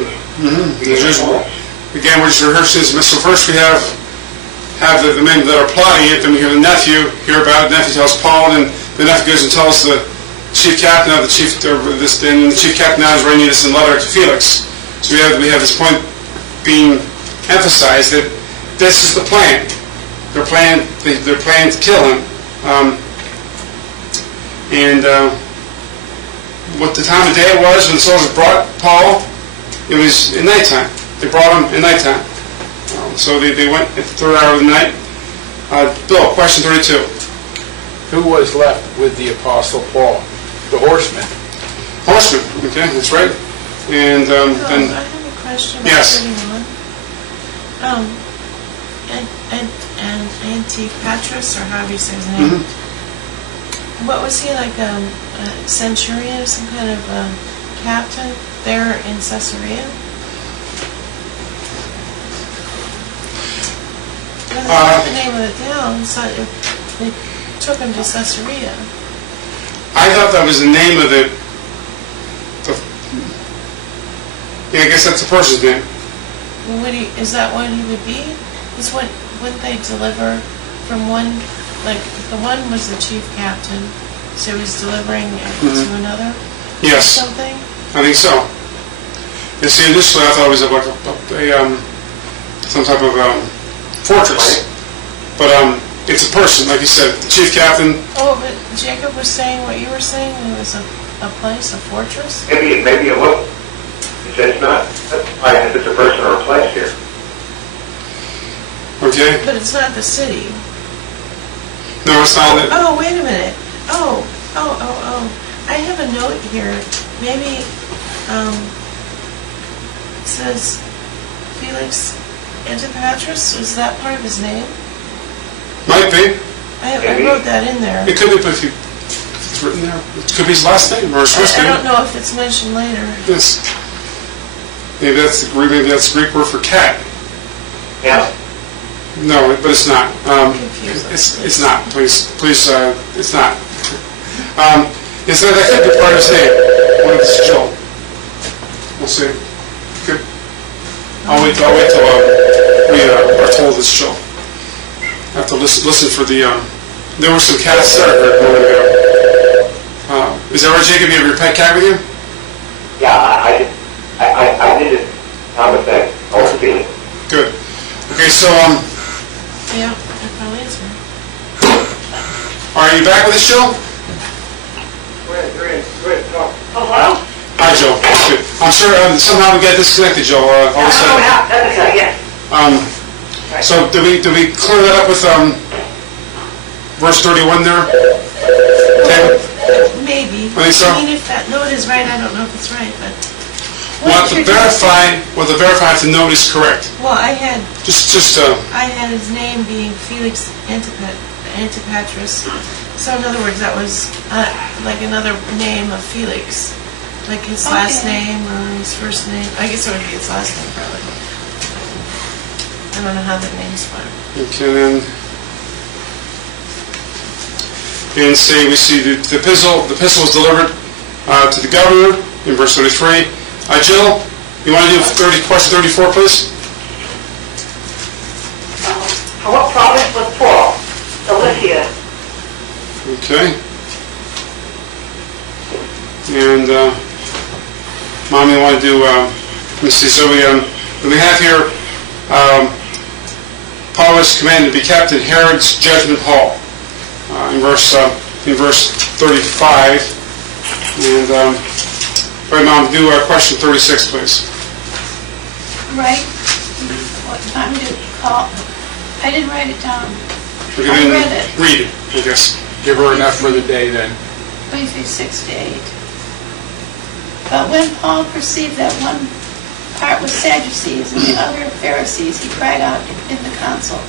Again, we're just rehearsing this. So first we have the men that are plotting it, then we hear the nephew hear about it. The nephew tells Paul, and the nephew goes and tells the chief captain of the chief. And the chief captain now is writing this in a letter to Felix. So we have this point being emphasized that this is the plan. They're planning to kill him. What the time of day it was when the soldiers brought Paul, it was at nighttime. They brought him at nighttime. So they went at the third hour of the night. Bill, question 32. Who was left with the Apostle Paul? The horsemen. Horsemen, okay, that's right. And then... I have a question about Yes. 31. And Antipatris, or however you say his name, what was he, like a centurion, some kind of captain there in Caesarea? Well, they got the name of the town, so they took him to Caesarea. I thought that was the name of the yeah, I guess that's the person's name. Well, is that what he would be? Is wouldn't they deliver from one, like the one was the chief captain, so he was delivering to another? Yes. Something? I think so. And see, initially I thought it was like some type of fortress. But it's a person, like you said, the chief captain. Oh, but Jacob was saying what you were saying, it was a place, a fortress? Maybe it will. He said it's not. If it's a person or a place here. Okay? But it's not the city. No, it's not. Oh, wait a minute. Oh. I have a note here. Maybe it says Felix Antipatris. Is that part of his name? Might be. I wrote that in there. It could be, but if it's written there, it could be his last name or his first I name. don't know if it's mentioned later. Yes. Maybe that's the Greek word for cat. Yeah. No, but it's not. Confused. It's not. Please, it's not. It's not that could be part of his name. What if it's Joe? We'll see. Good. I'll wait till we are told this show. I have to listen for the. There were some cats there a moment ago. Is that right, Jacob? You have your pet cat with you? Yeah, I did it. I'm a thing. Okay. Good. Okay, so Yeah, that probably is right. are you back with the show? Go ahead, talk. Hello? Hi, Joe. Good. I'm sorry. Somehow we got disconnected, Joe. All of a sudden. That's okay, yes. So did we clear that up with verse 31 there? Okay. Maybe. I think so. I mean, if that note is right, I don't know if it's right, but... We'll have to verify. Well, the verify if the note is correct. Well, I had I his name being Felix Antipatris. So in other words, that was like another name of Felix. Like his last name or his first name. I guess it would be his last name, probably. I don't know how the name's formed. Okay, then. And say we see the epistle was delivered to the governor in verse 33. Jill, you want to do question 34, please? For what province was Paul? Cilicia. Okay. And Mom, you want to do? Let me see. So we have here. Paul was commanded to be kept in Herod's judgment hall. In verse 35. And right, Mom, do question 36, please. Right? What time did it call? I didn't write it down. We I can read it. read it, I guess. Give her enough for the day then. 23:6 to 8. But when Paul perceived that one part was Sadducees and the other Pharisees, he cried out in the council,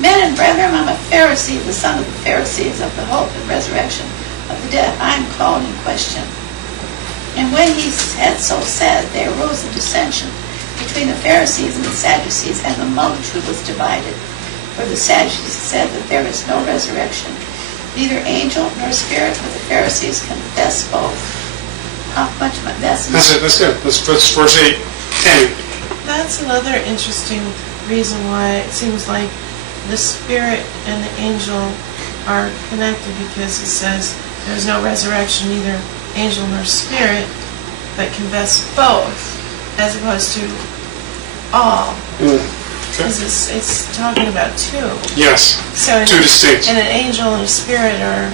"Men and brethren, I'm a Pharisee, the son of the Pharisees, of the hope and resurrection of the dead. I am called in question." And when he had so said, there arose a dissension between the Pharisees and the Sadducees, and the multitude was divided. For the Sadducees said that there is no resurrection, neither angel nor spirit, but the Pharisees confess both. How much of that's That's it. That's good. That's verse 8. Tammy. That's another interesting reason why it seems like the spirit and the angel are connected, because it says there's no resurrection, neither angel nor spirit, but confess both, as opposed to all. Okay. Because it's talking about two. Yes. So Two distinct. And an angel and a spirit are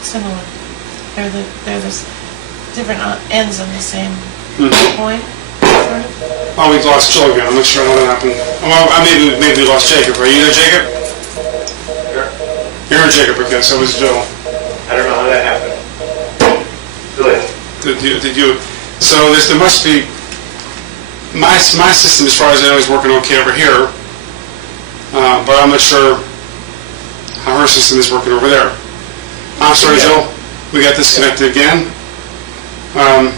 similar. They're the different ends of the same point. Sort of. Oh, we've lost Joe again. I'm not sure how that happened. Well, maybe we lost Jacob. Are you there, Jacob? Sure. You're Jacob, okay, so was Joe. I don't know how that happened. Good. Did you? So there must be. My system, as far as I know, is working okay over here, but I'm not sure how her system is working over there. I'm sorry, Joe. We got disconnected again. Yeah,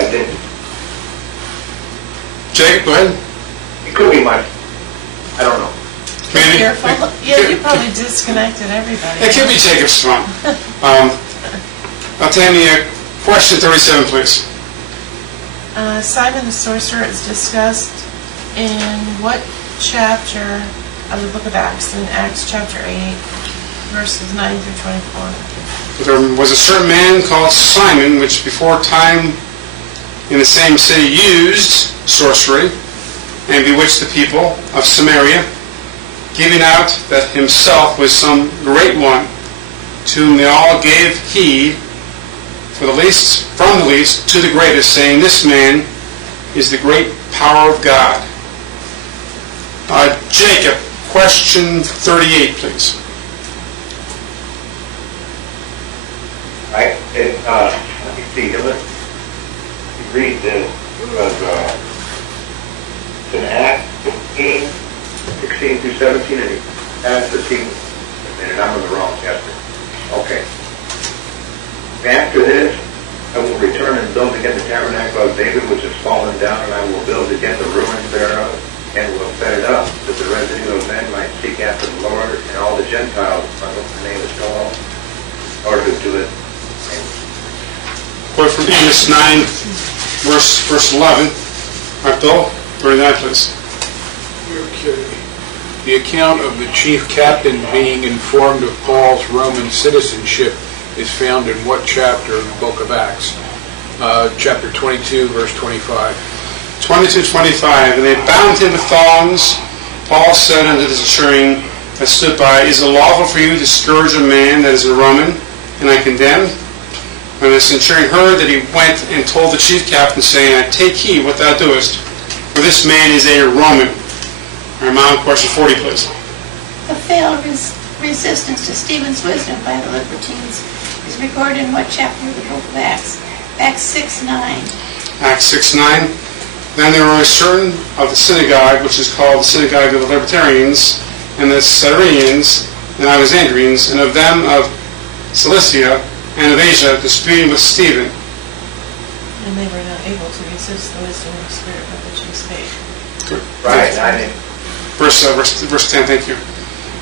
it did. Jacob, go ahead. It could be my. I don't know. Maybe. Careful. Yeah, you probably disconnected everybody. It could be Jacob's phone. Now, Tammy, question 37, please. Simon the sorcerer is discussed in what chapter of the book of Acts? In Acts chapter 8, verses 9 through 24. There was a certain man called Simon, which before time in the same city used sorcery and bewitched the people of Samaria, giving out that himself was some great one, to whom they all gave heed, from the least to the greatest, saying, "This man is the great power of God." Jacob, question 38, please. Right? Let me see. Let's read this. It's in Acts 15, 16 through 17, and Acts 15. And I'm in the wrong chapter. Okay. After this, I will return and build again the tabernacle of David, which has fallen down, and I will build again the ruins thereof, and will set it up, that the residue of men might seek after the Lord, and all the Gentiles, by whom the name is called, or who do it. Quote from Amos 9, verse 11. All right, Bill, 39, please. Okay. The account of the chief captain being informed of Paul's Roman citizenship is found in what chapter in the book of Acts? Chapter 22, verse 25. 22:25. And they bound him with thongs. Paul said unto the centurion that stood by, Is it lawful for you to scourge a man that is a Roman? And I condemned. When the centurion heard that, he went and told the chief captain, saying, Take heed what thou doest, for this man is a Roman. All right, Mom, question 40, please. The failed resistance to Stephen's wisdom by the libertines is recorded in what chapter of the book of Acts? Acts 6:9. Acts 6:9. Then there were certain of the synagogue, which is called the synagogue of the Libertarians, and the Cyrenians, and Alexandrians, and of them of Cilicia and of Asia, disputing with Stephen. And they were not able to resist the wisdom of the Spirit by which he spake. Good. Right, I didn't. Verse 10, thank you.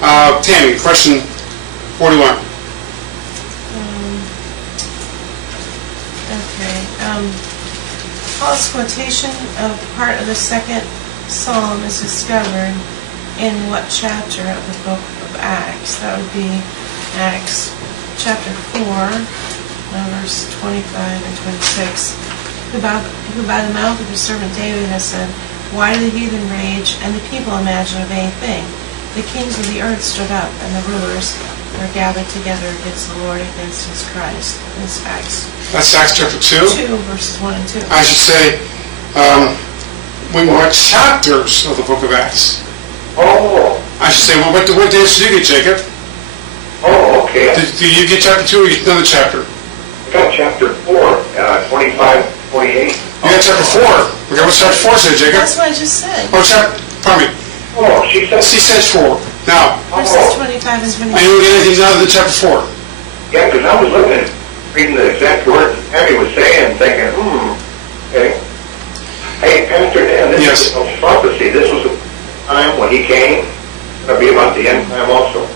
Tammy, question 41. Paul's quotation of part of the second psalm is discovered in what chapter of the book of Acts? That would be Acts chapter 4, verse 25 and 26. Who by the mouth of his servant David has said, Why do the heathen rage, and the people imagine a vain thing? The kings of the earth stood up, and the rulers were gathered together against the Lord, against his Christ. This Acts. That's Acts chapter 2? 2, verses 1 and 2. I should say, what chapters of the book of Acts? Oh, I should say, what days did you get, Jacob? oh, okay. Did you get chapter 2 or you get another chapter? I got chapter 4, 25, 28. You got chapter 4. Okay, what's chapter 4 say, Jacob? That's what I just said. Oh, pardon me. Oh, she said. She says 4. Now, Verses 25 and 26. I didn't get anything other than chapter 4. Yeah, because I was looking, reading the exact words Abby was saying, thinking, okay. Hey, Pastor Dan, this Yes. is a prophecy. This was a time when he came. It'll be about the end time also.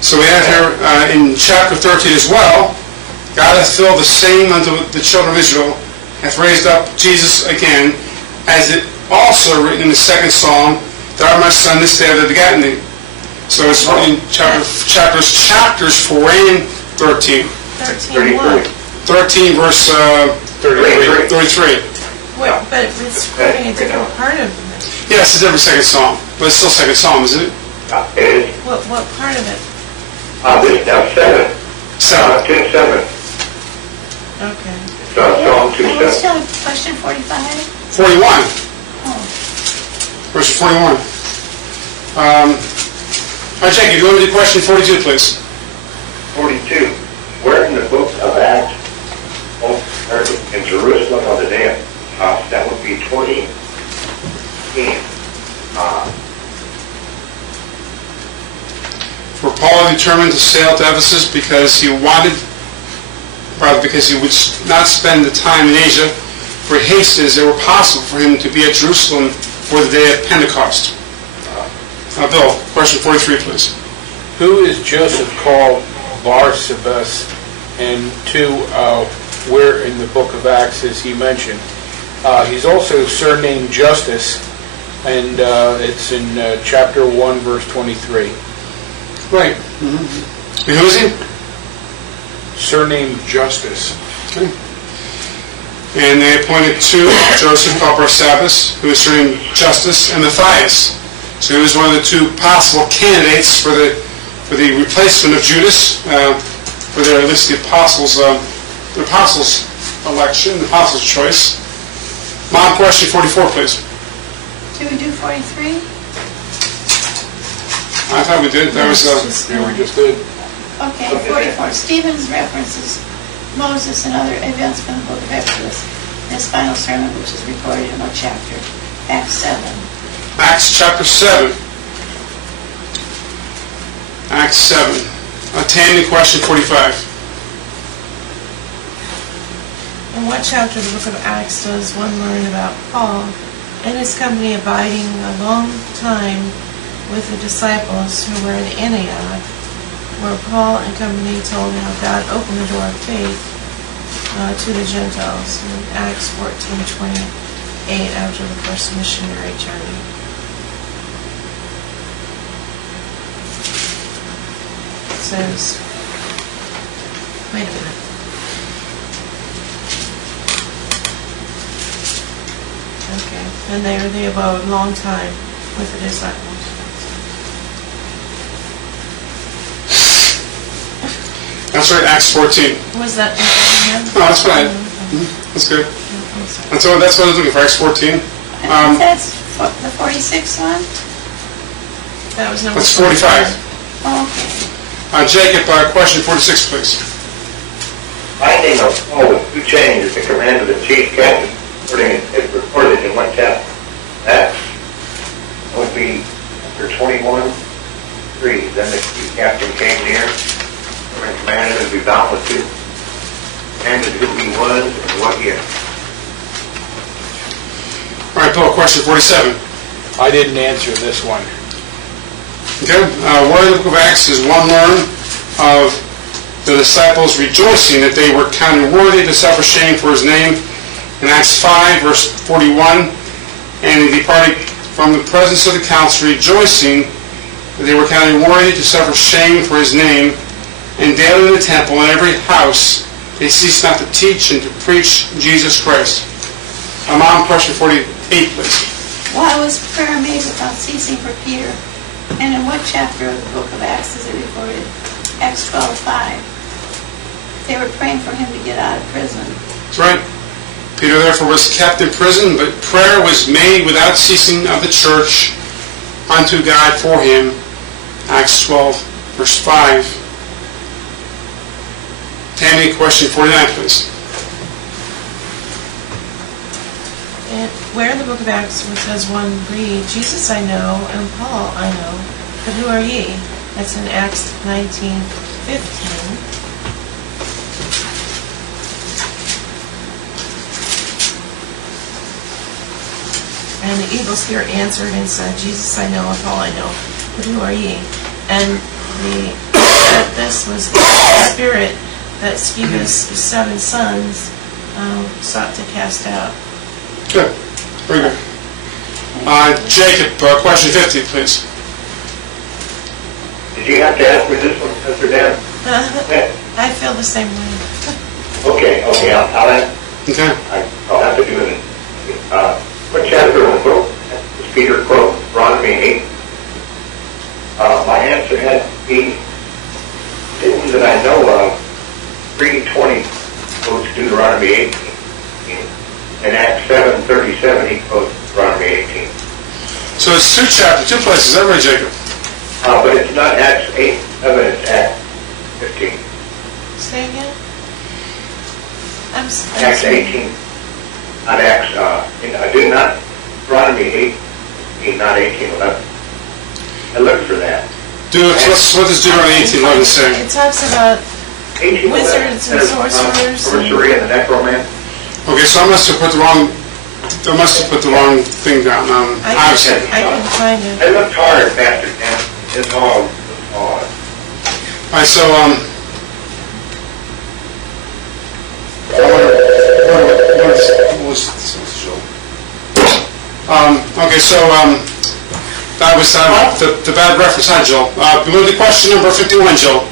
So we have here in chapter 13 as well, God hath filled the same unto the children of Israel, hath raised up Jesus again, as it also written in the second psalm, Thou art my son, this day have I begotten thee. So it's written in chapters 4 and 13. 13 what? 13 verse 33. Wait, but it's quoting a different part of it. Yeah, it's a different second psalm, but it's still second psalm, isn't it? It is. What part of it? This now 7. 7. 10-7. Okay. Psalm 2-7. What's question 45? 41. Oh. Verse 41. All right, Jake, if you want to do question 42, please. 42. Where in the book of Acts, in Jerusalem on the day of that would be 20. For Paul determined to sail to Ephesus because he would not spend the time in Asia, for he hasted as it were possible for him to be at Jerusalem for the day of Pentecost. Bill, question 43, please. Who is Joseph called Barsabas, and where in the book of Acts is he mentioned? He's also surnamed Justus, and it's in chapter 1, verse 23. Right. And who is he? Surnamed Justus. Okay. And they appointed two, Joseph called Barsabas, who was surnamed Justus, and Matthias. So he was one of the two possible candidates for the replacement of Judas, for their at least the apostles' election, the apostles' choice. Mom, question 44, please. Did we do 43? I thought we did. That was Yeah, we just did. Okay, 44. Stephen's references Moses and other events from the book of Exodus in his final sermon, which is recorded in what chapter? Acts 7. Acts chapter 7. Acts 7. Tammy, question 45. In what chapter of the book of Acts does one learn about Paul and his company abiding a long time with the disciples who were in Antioch, where Paul and company told how God opened the door of faith to the Gentiles in Acts 14:28 after the first missionary journey. It says, wait a minute. Okay, and there they abode a long time with the disciples. That's right, Acts 14. Was that again? No, that's fine. That's good. That's what I was looking for, Acts 14. That's the 46th one? That was number That's 45. Oh, okay. Jacob, question 46, please. Finding of Paul with 2 chains at the command of the chief captain, as recorded in one chapter. That would be chapter 21:3. Then the chief captain came near and commanded him to be bound with 2, commanded who he was and what year. All right, Bill, question 47. I didn't answer this one. Okay, where in the book of Acts does one learn of the disciples rejoicing that they were counted worthy to suffer shame for his name? In Acts 5, verse 41, and he departed from the presence of the council, rejoicing that they were counted worthy to suffer shame for his name, and daily in the temple and every house they ceased not to teach and to preach Jesus Christ. Mom, question 48, please. Why was prayer made without ceasing for Peter? And in what chapter of the book of Acts is it recorded? Acts 12:5. They were praying for him to get out of prison. That's right. Peter therefore was kept in prison, but prayer was made without ceasing of the church unto God for him. Acts 12, verse 5. Tammy, question 49, please. And where in the book of Acts where it says one read, Jesus I know and Paul I know, but who are ye? That's in Acts 19:15. And the evil spirit answered and said, Jesus I know and Paul I know, but who are ye? And this was the spirit that Scevus' 7 sons sought to cast out. Good. Very good. Jacob, question 50, please. Did you have to ask me this one, Mr. Dan? I feel the same way. Okay, I'll ask. Okay. I'll have to do it. What chapter of the book does Peter quote Deuteronomy 8? My answer had to be, didn't that I know of, 3:20 quotes Deuteronomy 18. In Acts 7:37, he quotes Deuteronomy 18. So it's 2 places, is that right, Jacob? But it's not Acts 8, it's Acts 15. Say again? Acts 18. Not Acts, I did not, Deuteronomy 8, not 18:11. I looked for that. What does Deuteronomy 18:11 say? It talks about 18:11 wizards and says, sorcerers. sorcery and the necromancy. Okay, so I must have put the wrong thing down. I couldn't find it. I looked hard, Pastor Dan. It's all odd. All right, so okay, so that was the bad reference, huh, Jill? We move to question number 51, Jill.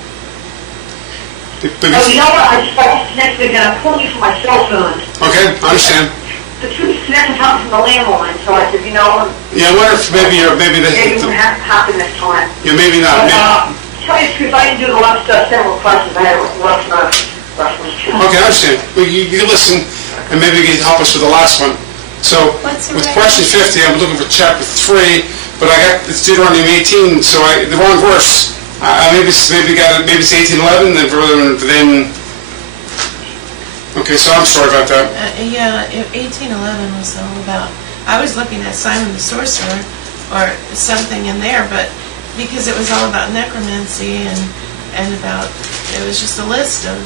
Oh, you know what? I just disconnected again. I'm calling you from my cell phone. Okay, I understand. The two disconnections happened from the landline, so I said, Yeah, I wonder if maybe it wouldn't happen this time. Yeah, maybe not. Tell you the truth, I didn't do the last several questions. I had a rough reference to. Okay, I understand. Well, you can listen, and maybe you can help us with the last one. So, with question 50, I'm looking for chapter 3, but I got it's Deuteronomy 18, so the wrong verse. Maybe it's 18:11, then. Okay, so I'm sorry about that. Yeah, 18:11 was all about. I was looking at Simon the Sorcerer or something in there, but because it was all about necromancy and about it was just a list of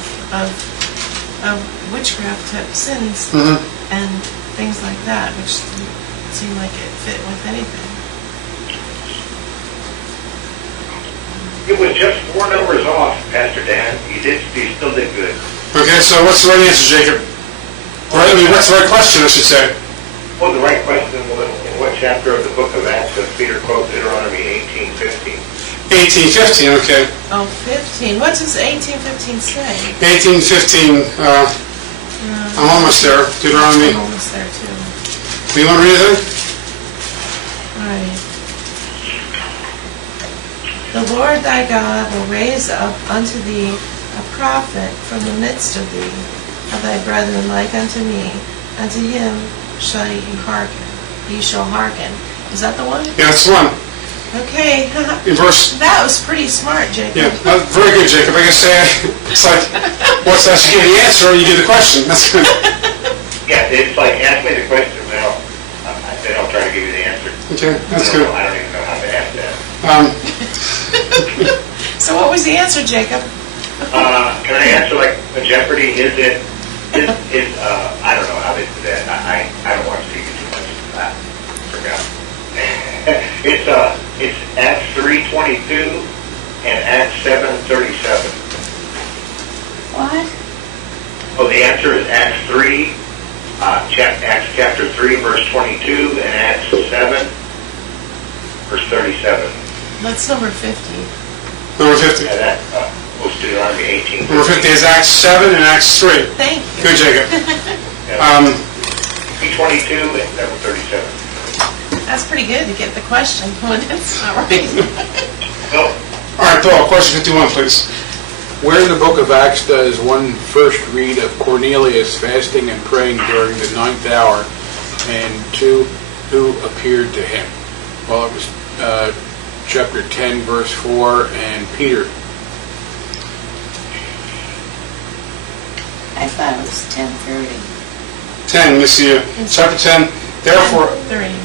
witchcraft type sins and things like that, which seemed like it fit with anything. It was just 4 numbers off, Pastor Dan. You still did good. Okay, so what's the right answer, Jacob? Right, I mean, what's the right question, I should say? Well, the right question was, in what chapter of the book of Acts does Peter quote Deuteronomy 18:15? 18:15, okay. Oh, 15. What does 18:15 say? 18:15, I'm almost there. Deuteronomy. I'm almost there, too. Do you want to read it? All right. The Lord thy God will raise up unto thee a prophet from the midst of thee, of thy brethren like unto me. Unto him shall ye hearken. Ye shall hearken. Is that the one? Yeah, that's the one. Okay. In verse. That was pretty smart, Jacob. Yeah, very good, Jacob. Like I say, it's like, once I should give the answer, you give the question. That's good. Yeah, it's like, ask me the question, now, then I'll try to give you the answer. Okay, that's good. I don't even know how to ask that. So what was the answer, Jacob? Can I answer like a Jeopardy? I don't know how they do that. I don't watch TV too much. I forgot. It's Acts 3:22 and Acts 7:37. What? Oh, the answer is Acts 3, Acts chapter 3, verse 22, and Acts 7, verse 37. That's number 50. Number 50. Yeah, that was Deuteronomy 18. Number 50 is Acts 7 and Acts 3. Thank you. Good, Jacob. 3:22 and 7:37. That's pretty good to get the question when it's not right. Oh, All right, Bill, question 51, please. Where in the book of Acts does one first read of Cornelius fasting and praying during the 9th hour, and two, who appeared to him? Well, it was chapter 10, verse 4, and Peter. I thought it was 10:30. 10, let me see you. Chapter 10. Therefore, 3.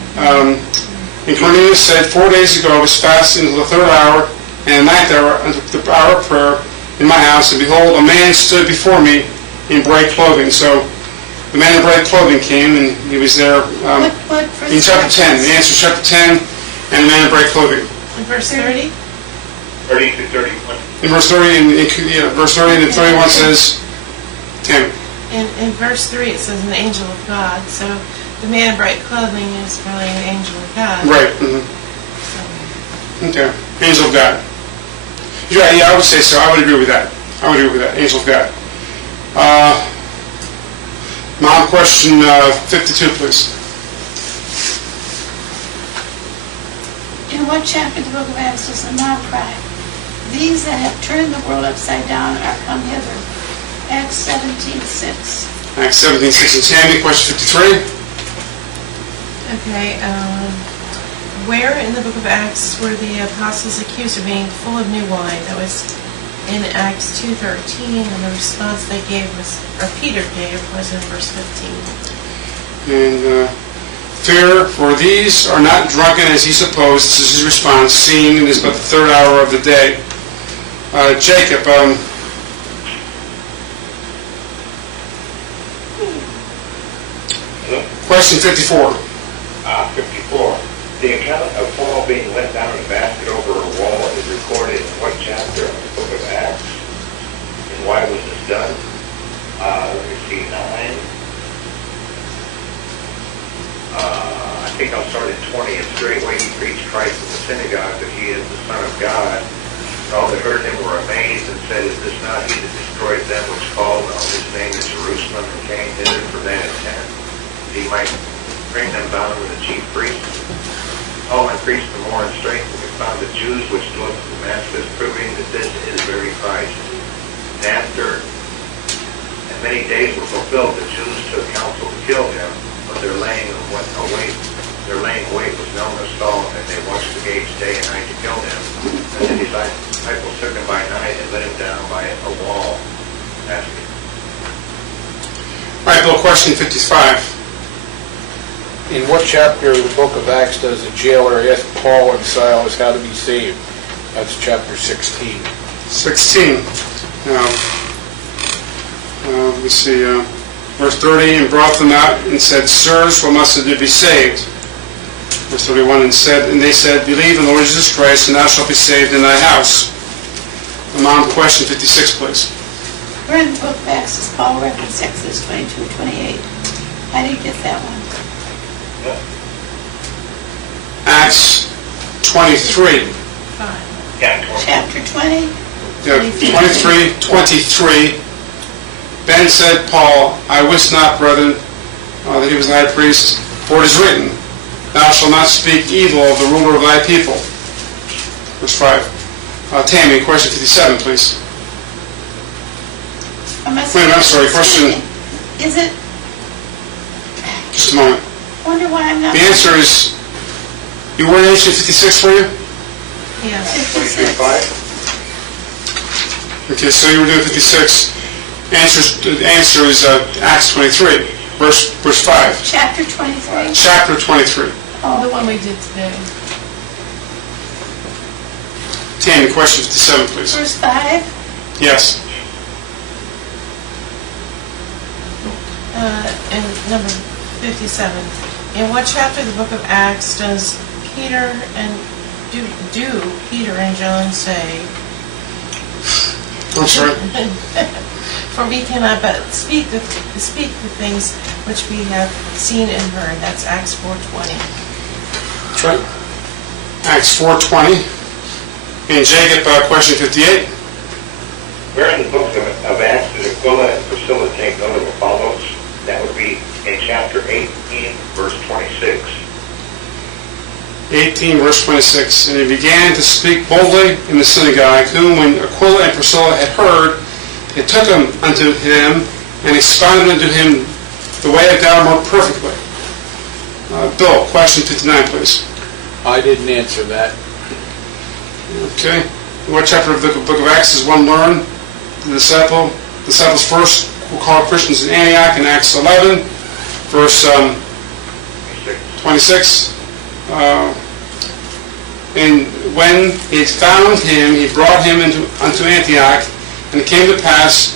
and Cornelius said, 4 days ago I was fasting until the 3rd hour, and the 9th hour until the hour of prayer in my house, and behold, a man stood before me in bright clothing. So the man in bright clothing came, and he was there What verse? in chapter 10. The answer is chapter 10, and the man in bright clothing. In verse 30? 30 to 31. In verse 30, verse 30 and 31 says, 10. In verse 3 it says an angel of God, so the man in bright clothing is probably an angel of God. Right. Okay. Angel of God. Yeah, I would say so. I would agree with that. Angel of God. Mom, question 52, please. In what chapter of the book of Acts does the mob cry, "These that have turned the world upside down are come hither"? Acts 17:6. Acts 17:6 and Tammy, question 53. Okay, where in the book of Acts were the apostles accused of being full of new wine? That was in Acts 2:13, and the response they gave was, or Peter gave, was in verse 15. And fear, for these are not drunken as he supposed. This is his response, seeing it is but the 3rd hour of the day. Jacob, question 54. 54. The account of Paul being let down in a basket over a wall is recorded in what chapter of the book of Acts? And why was this done? Let me see, 9. I think I'll start at 20. And straightway he preached Christ in the synagogue, that he is the Son of God. And all that heard him were amazed and said, "Is this not he that destroyed them which called on his name in Jerusalem and came hither for that intent? That he might bring them bound to the chief priests." Paul increased the more in strength, and we found the Jews which dwelt in Damascus, proving that this is very Christ. And many days were fulfilled, the Jews took counsel to kill him, but their laying wait was known of Saul, and they watched the gates day and night to kill him. And the disciples took him by night and let him down by a wall. Basket. All right, Bill, question 55. In what chapter of the book of Acts does the jailer ask Paul and Silas how to be saved? That's chapter 16. 16. Now, let me see, verse 30, and brought them out and said, "Sirs, what must I do to be saved?" Verse 31, and they said, "Believe in the Lord Jesus Christ, and thou shalt be saved in thy house." Mom, question 56, please. Where in the book of Acts does Paul reference Exodus 22:28? How do you get that one? Acts 23. Yeah, Chapter 20? Yeah, 23. Then said Paul, I wist not, brethren, that he was the high priest, for it is written, Thou shalt not speak evil of the ruler of thy people. Verse 5. Tammy, question 57, please. Wait, I'm sorry, question... Is it... Just a moment. I wonder why I'm not... The answer is, you were in H 56 for you? Yes. 56. 25. Okay, so you were doing 56. The answer is Acts 23, verse 5. Chapter 23. Chapter 23. Oh, the one we did today. Tammy, question 57, please. Verse 5. Yes. And number 57. In what chapter of the book of Acts does Peter and Peter and John say, I'm sorry. For we cannot but speak the things which we have seen and heard. That's Acts 4:20. That's right. Acts 4:20. And Jacob, question 58. Where in the book of Acts did Aquila and Priscilla take note of Apollos? That would be in chapter 18, verse 26. 18, verse 26. And he began to speak boldly in the synagogue, whom when Aquila and Priscilla had heard, they took him unto him, and expounded unto him the way of God more perfectly. Bill, question 59, please. I didn't answer that. Okay. What chapter of the book of Acts does one learn? The disciples first were called Christians in Antioch in Acts 11, verse 26. And when he had found him, he brought him unto Antioch. And it came to pass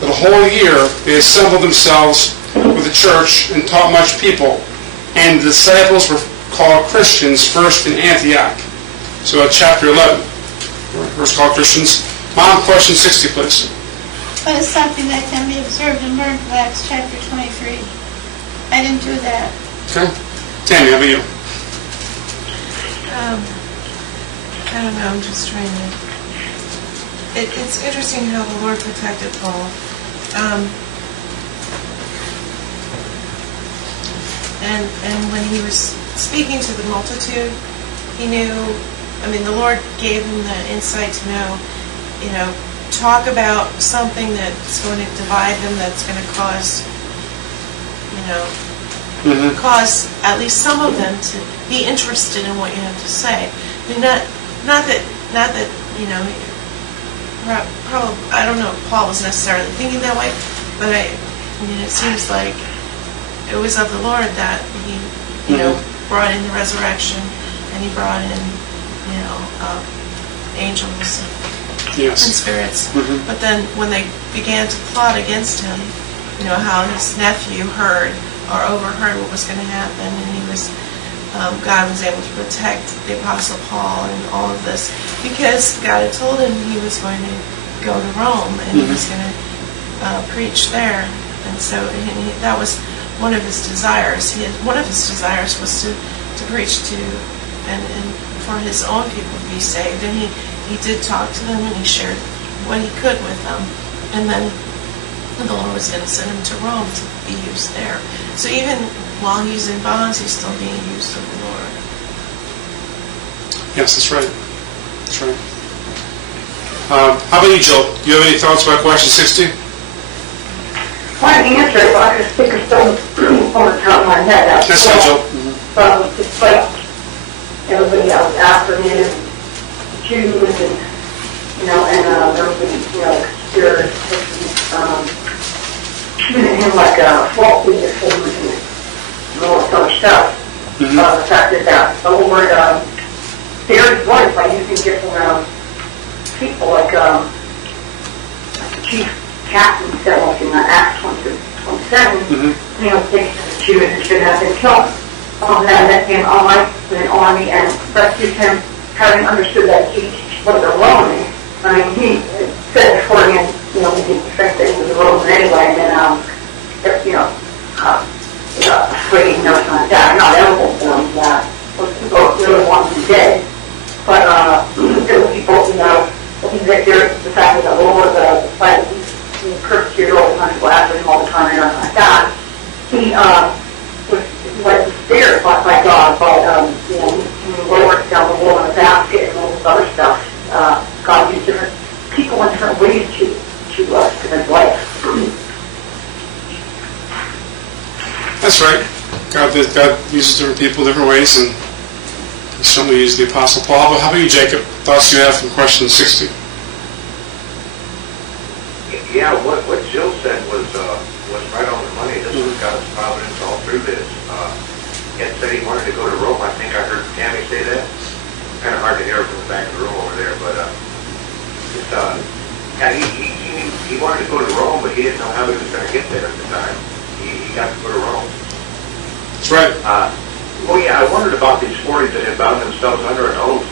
that a whole year they assembled themselves with the church and taught much people. And the disciples were called Christians first in Antioch. So chapter 11, first called Christians. Mom, question 60, please. What is something that can be observed and learned from Acts chapter 23? I didn't do that. Okay. Tammy, how about you? I don't know, I'm just trying to... It's interesting how the Lord protected Paul. And when he was speaking to the multitude, he knew, the Lord gave him the insight to know, talk about something that's going to divide them, that's going to cause, cause at least some of them to be interested in what you have to say. Not that probably, I don't know if Paul was necessarily thinking that way, but it seems like it was of the Lord that he, brought in the resurrection, and he brought in, angels and spirits. Mm-hmm. But then when they began to plot against him, how his nephew heard or overheard what was going to happen, and he was, God was able to protect the Apostle Paul and all of this, because God had told him he was going to go to Rome, and he was going to preach there. And so that was one of his desires. One of his desires was to preach to and for his own people to be saved. And he did talk to them, and he shared what he could with them. And then the Lord was going to send him to Rome to be used there. So even while he's in bonds, he's still being used of the Lord. Yes, that's right. That's right. How about you, Jill? Do you have any thoughts about question 60? My answer, if I could stick a stone on the top of my head. That's fine, Jill. It's like everybody else after me, Jews and, everybody, spirits, treating him like a faulty information and all this other stuff. The fact is that the Lord spared his life by using different people, like the chief captain said, like in Acts 27, thinks the Jews and should have been killed. That came on with an army and rescued him, having understood that he was alone. He said beforehand, he didn't think they afraid, something like that. Not edible forms that most people really want to be dead. But there people, the fact that the Lord, the fight, he persecuted all the time, people after him all the time, and everything like that. He was scared by God, but he lowered down the wall in a basket and all this other stuff. God used different people in different ways to his life. That's right. God uses different people different ways, and he certainly used the Apostle Paul. But how about you, Jacob? Thoughts you have from question 60? Yeah, what Jill said was right on the money. This was God's providence all through this. He had said he wanted to go to Rome. I think I heard Tammy say that. Kind of hard to hear from the back of the room over there, but he wanted to go to Rome, but he didn't know how he was going to get there at the time. He got to go to Rome. That's right. I wondered about these 40 that had bound themselves under an oath.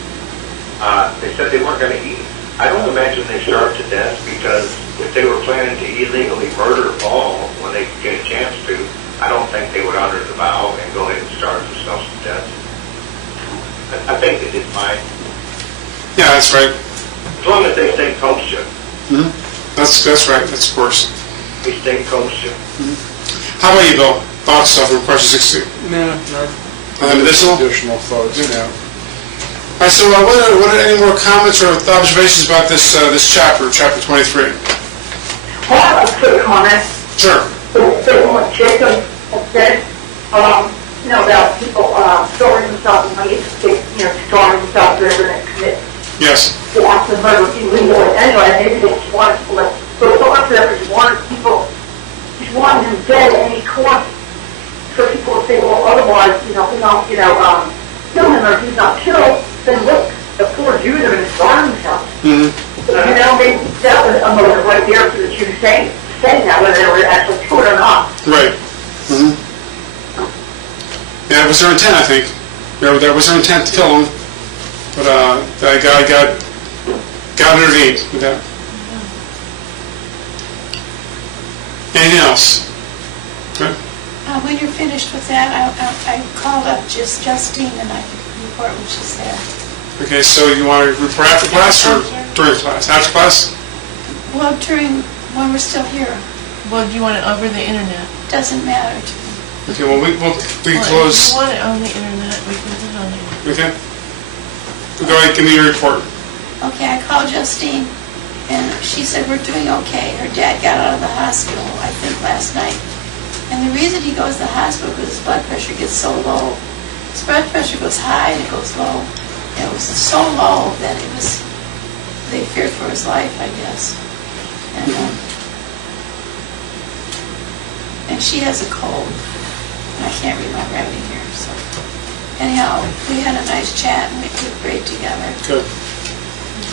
They said they weren't going to eat. I don't imagine they starved to death, because if they were planning to illegally murder Paul when they could get a chance to, I don't think they would honor the vow and go ahead and starve themselves to death. I think they did fine. Yeah, that's right. As long as they stayed kosher. Mm-hmm. That's right. That's of course. They stayed kosher. Mm-hmm. How about you, Bill? Thoughts from question 60? No. Additional thoughts, no. All right, so what are any more comments or observations about this chapter 23? Well, I have a quick comment. Sure. So what Jacob had said, about people storing themselves in money, storing themselves in and commit Yes. the act of murder illegally. Anyway, maybe they just wanted people like, so just wanted people, just wanted them dead at any cost. So people would say, well, otherwise, if we don't, kill him, or if he's not killed, then look, the poor Jews are going to starve themselves. Mm-hmm. Maybe that was a motive right there for the Jews saying that, whether they were actually killed or not. Right. Mm-hmm. Yeah, that was their intent, I think. That was their intent to kill him. But God intervened with that. Anything else? Okay. When you're finished with that, I called up Justine and I can report what she said. Okay, so you want to report after class or during class? After class? Well, when we're still here. Well, do you want it over the internet? Doesn't matter to me. Okay, well, we can close. If you want it on the internet, we can put it on there. Okay. Go ahead, give me your report. Okay, I called Justine, and she said we're doing okay. Her dad got out of the hospital, I think, last night. And the reason he goes to the hospital is his blood pressure gets so low. His blood pressure goes high and it goes low. And it was so low that they feared for his life, I guess. And she has a cold. And I can't read my writing here, so. Anyhow, we had a nice chat and we did great together. Good.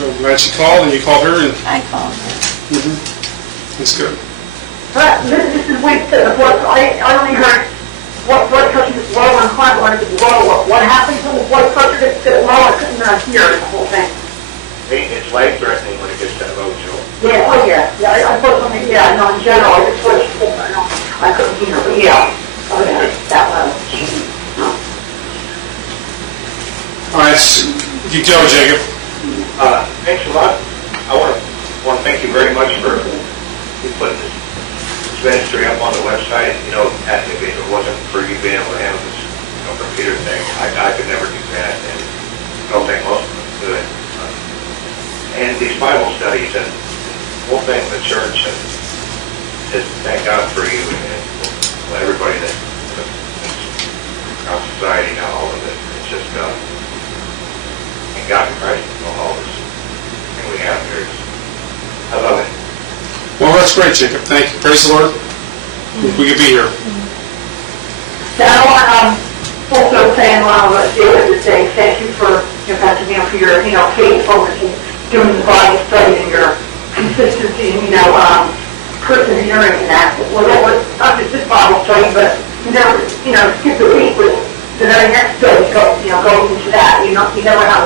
I'm glad she called and you called her. And I called her. Mm-hmm. That's good. This is Waite to the blood. I only heard what blood pressure is low and high. What happened to the blood pressure gets low? I couldn't hear the whole thing. It's life-threatening when it gets that low, Joe. Yeah, I thought something, no, in general, I just watched it, I couldn't hear, but that level. All right, you go, Jacob. Thanks a lot. I want to thank you very much for putting this ministry up on the website. If it wasn't for you being able to handle this computer thing, I could never do that, and I don't think most of them could. And these Bible studies and the whole thing, the church, and just thank God for you and everybody that's in our society now, all of it. It's just, and God in Christ, all this thing we have here. I love it. Well, that's great, Jacob. Thank you. Praise the Lord. We could be here. I want to also say, David is saying, thank you for, Pastor Neil, for your, faithfulness in doing the Bible study and your consistency, persevering in that. Well, not just this Bible study, but you never, skip a week, but the very next day goes into that. You never have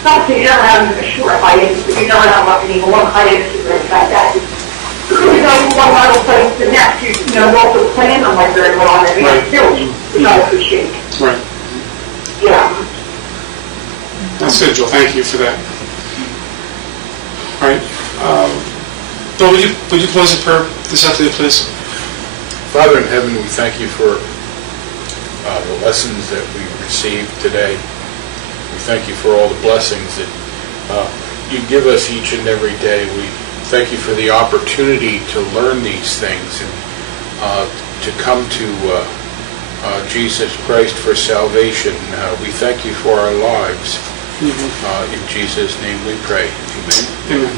not to say you never have even a short hiatus, but you never have even one hiatus or anything like that. You one Bible study to the next, you know, also plan them like very well, and Right. which I appreciate. Right. Yeah. That's good, Joel. Thank you for that. All right. Bill, would you close in prayer this afternoon, please? Father in heaven, we thank you for the lessons that we received today. We thank you for all the blessings that you give us each and every day. We thank you for the opportunity to learn these things and to come to Jesus Christ for salvation. We thank you for our lives. In Jesus' name we pray. Amen. Amen.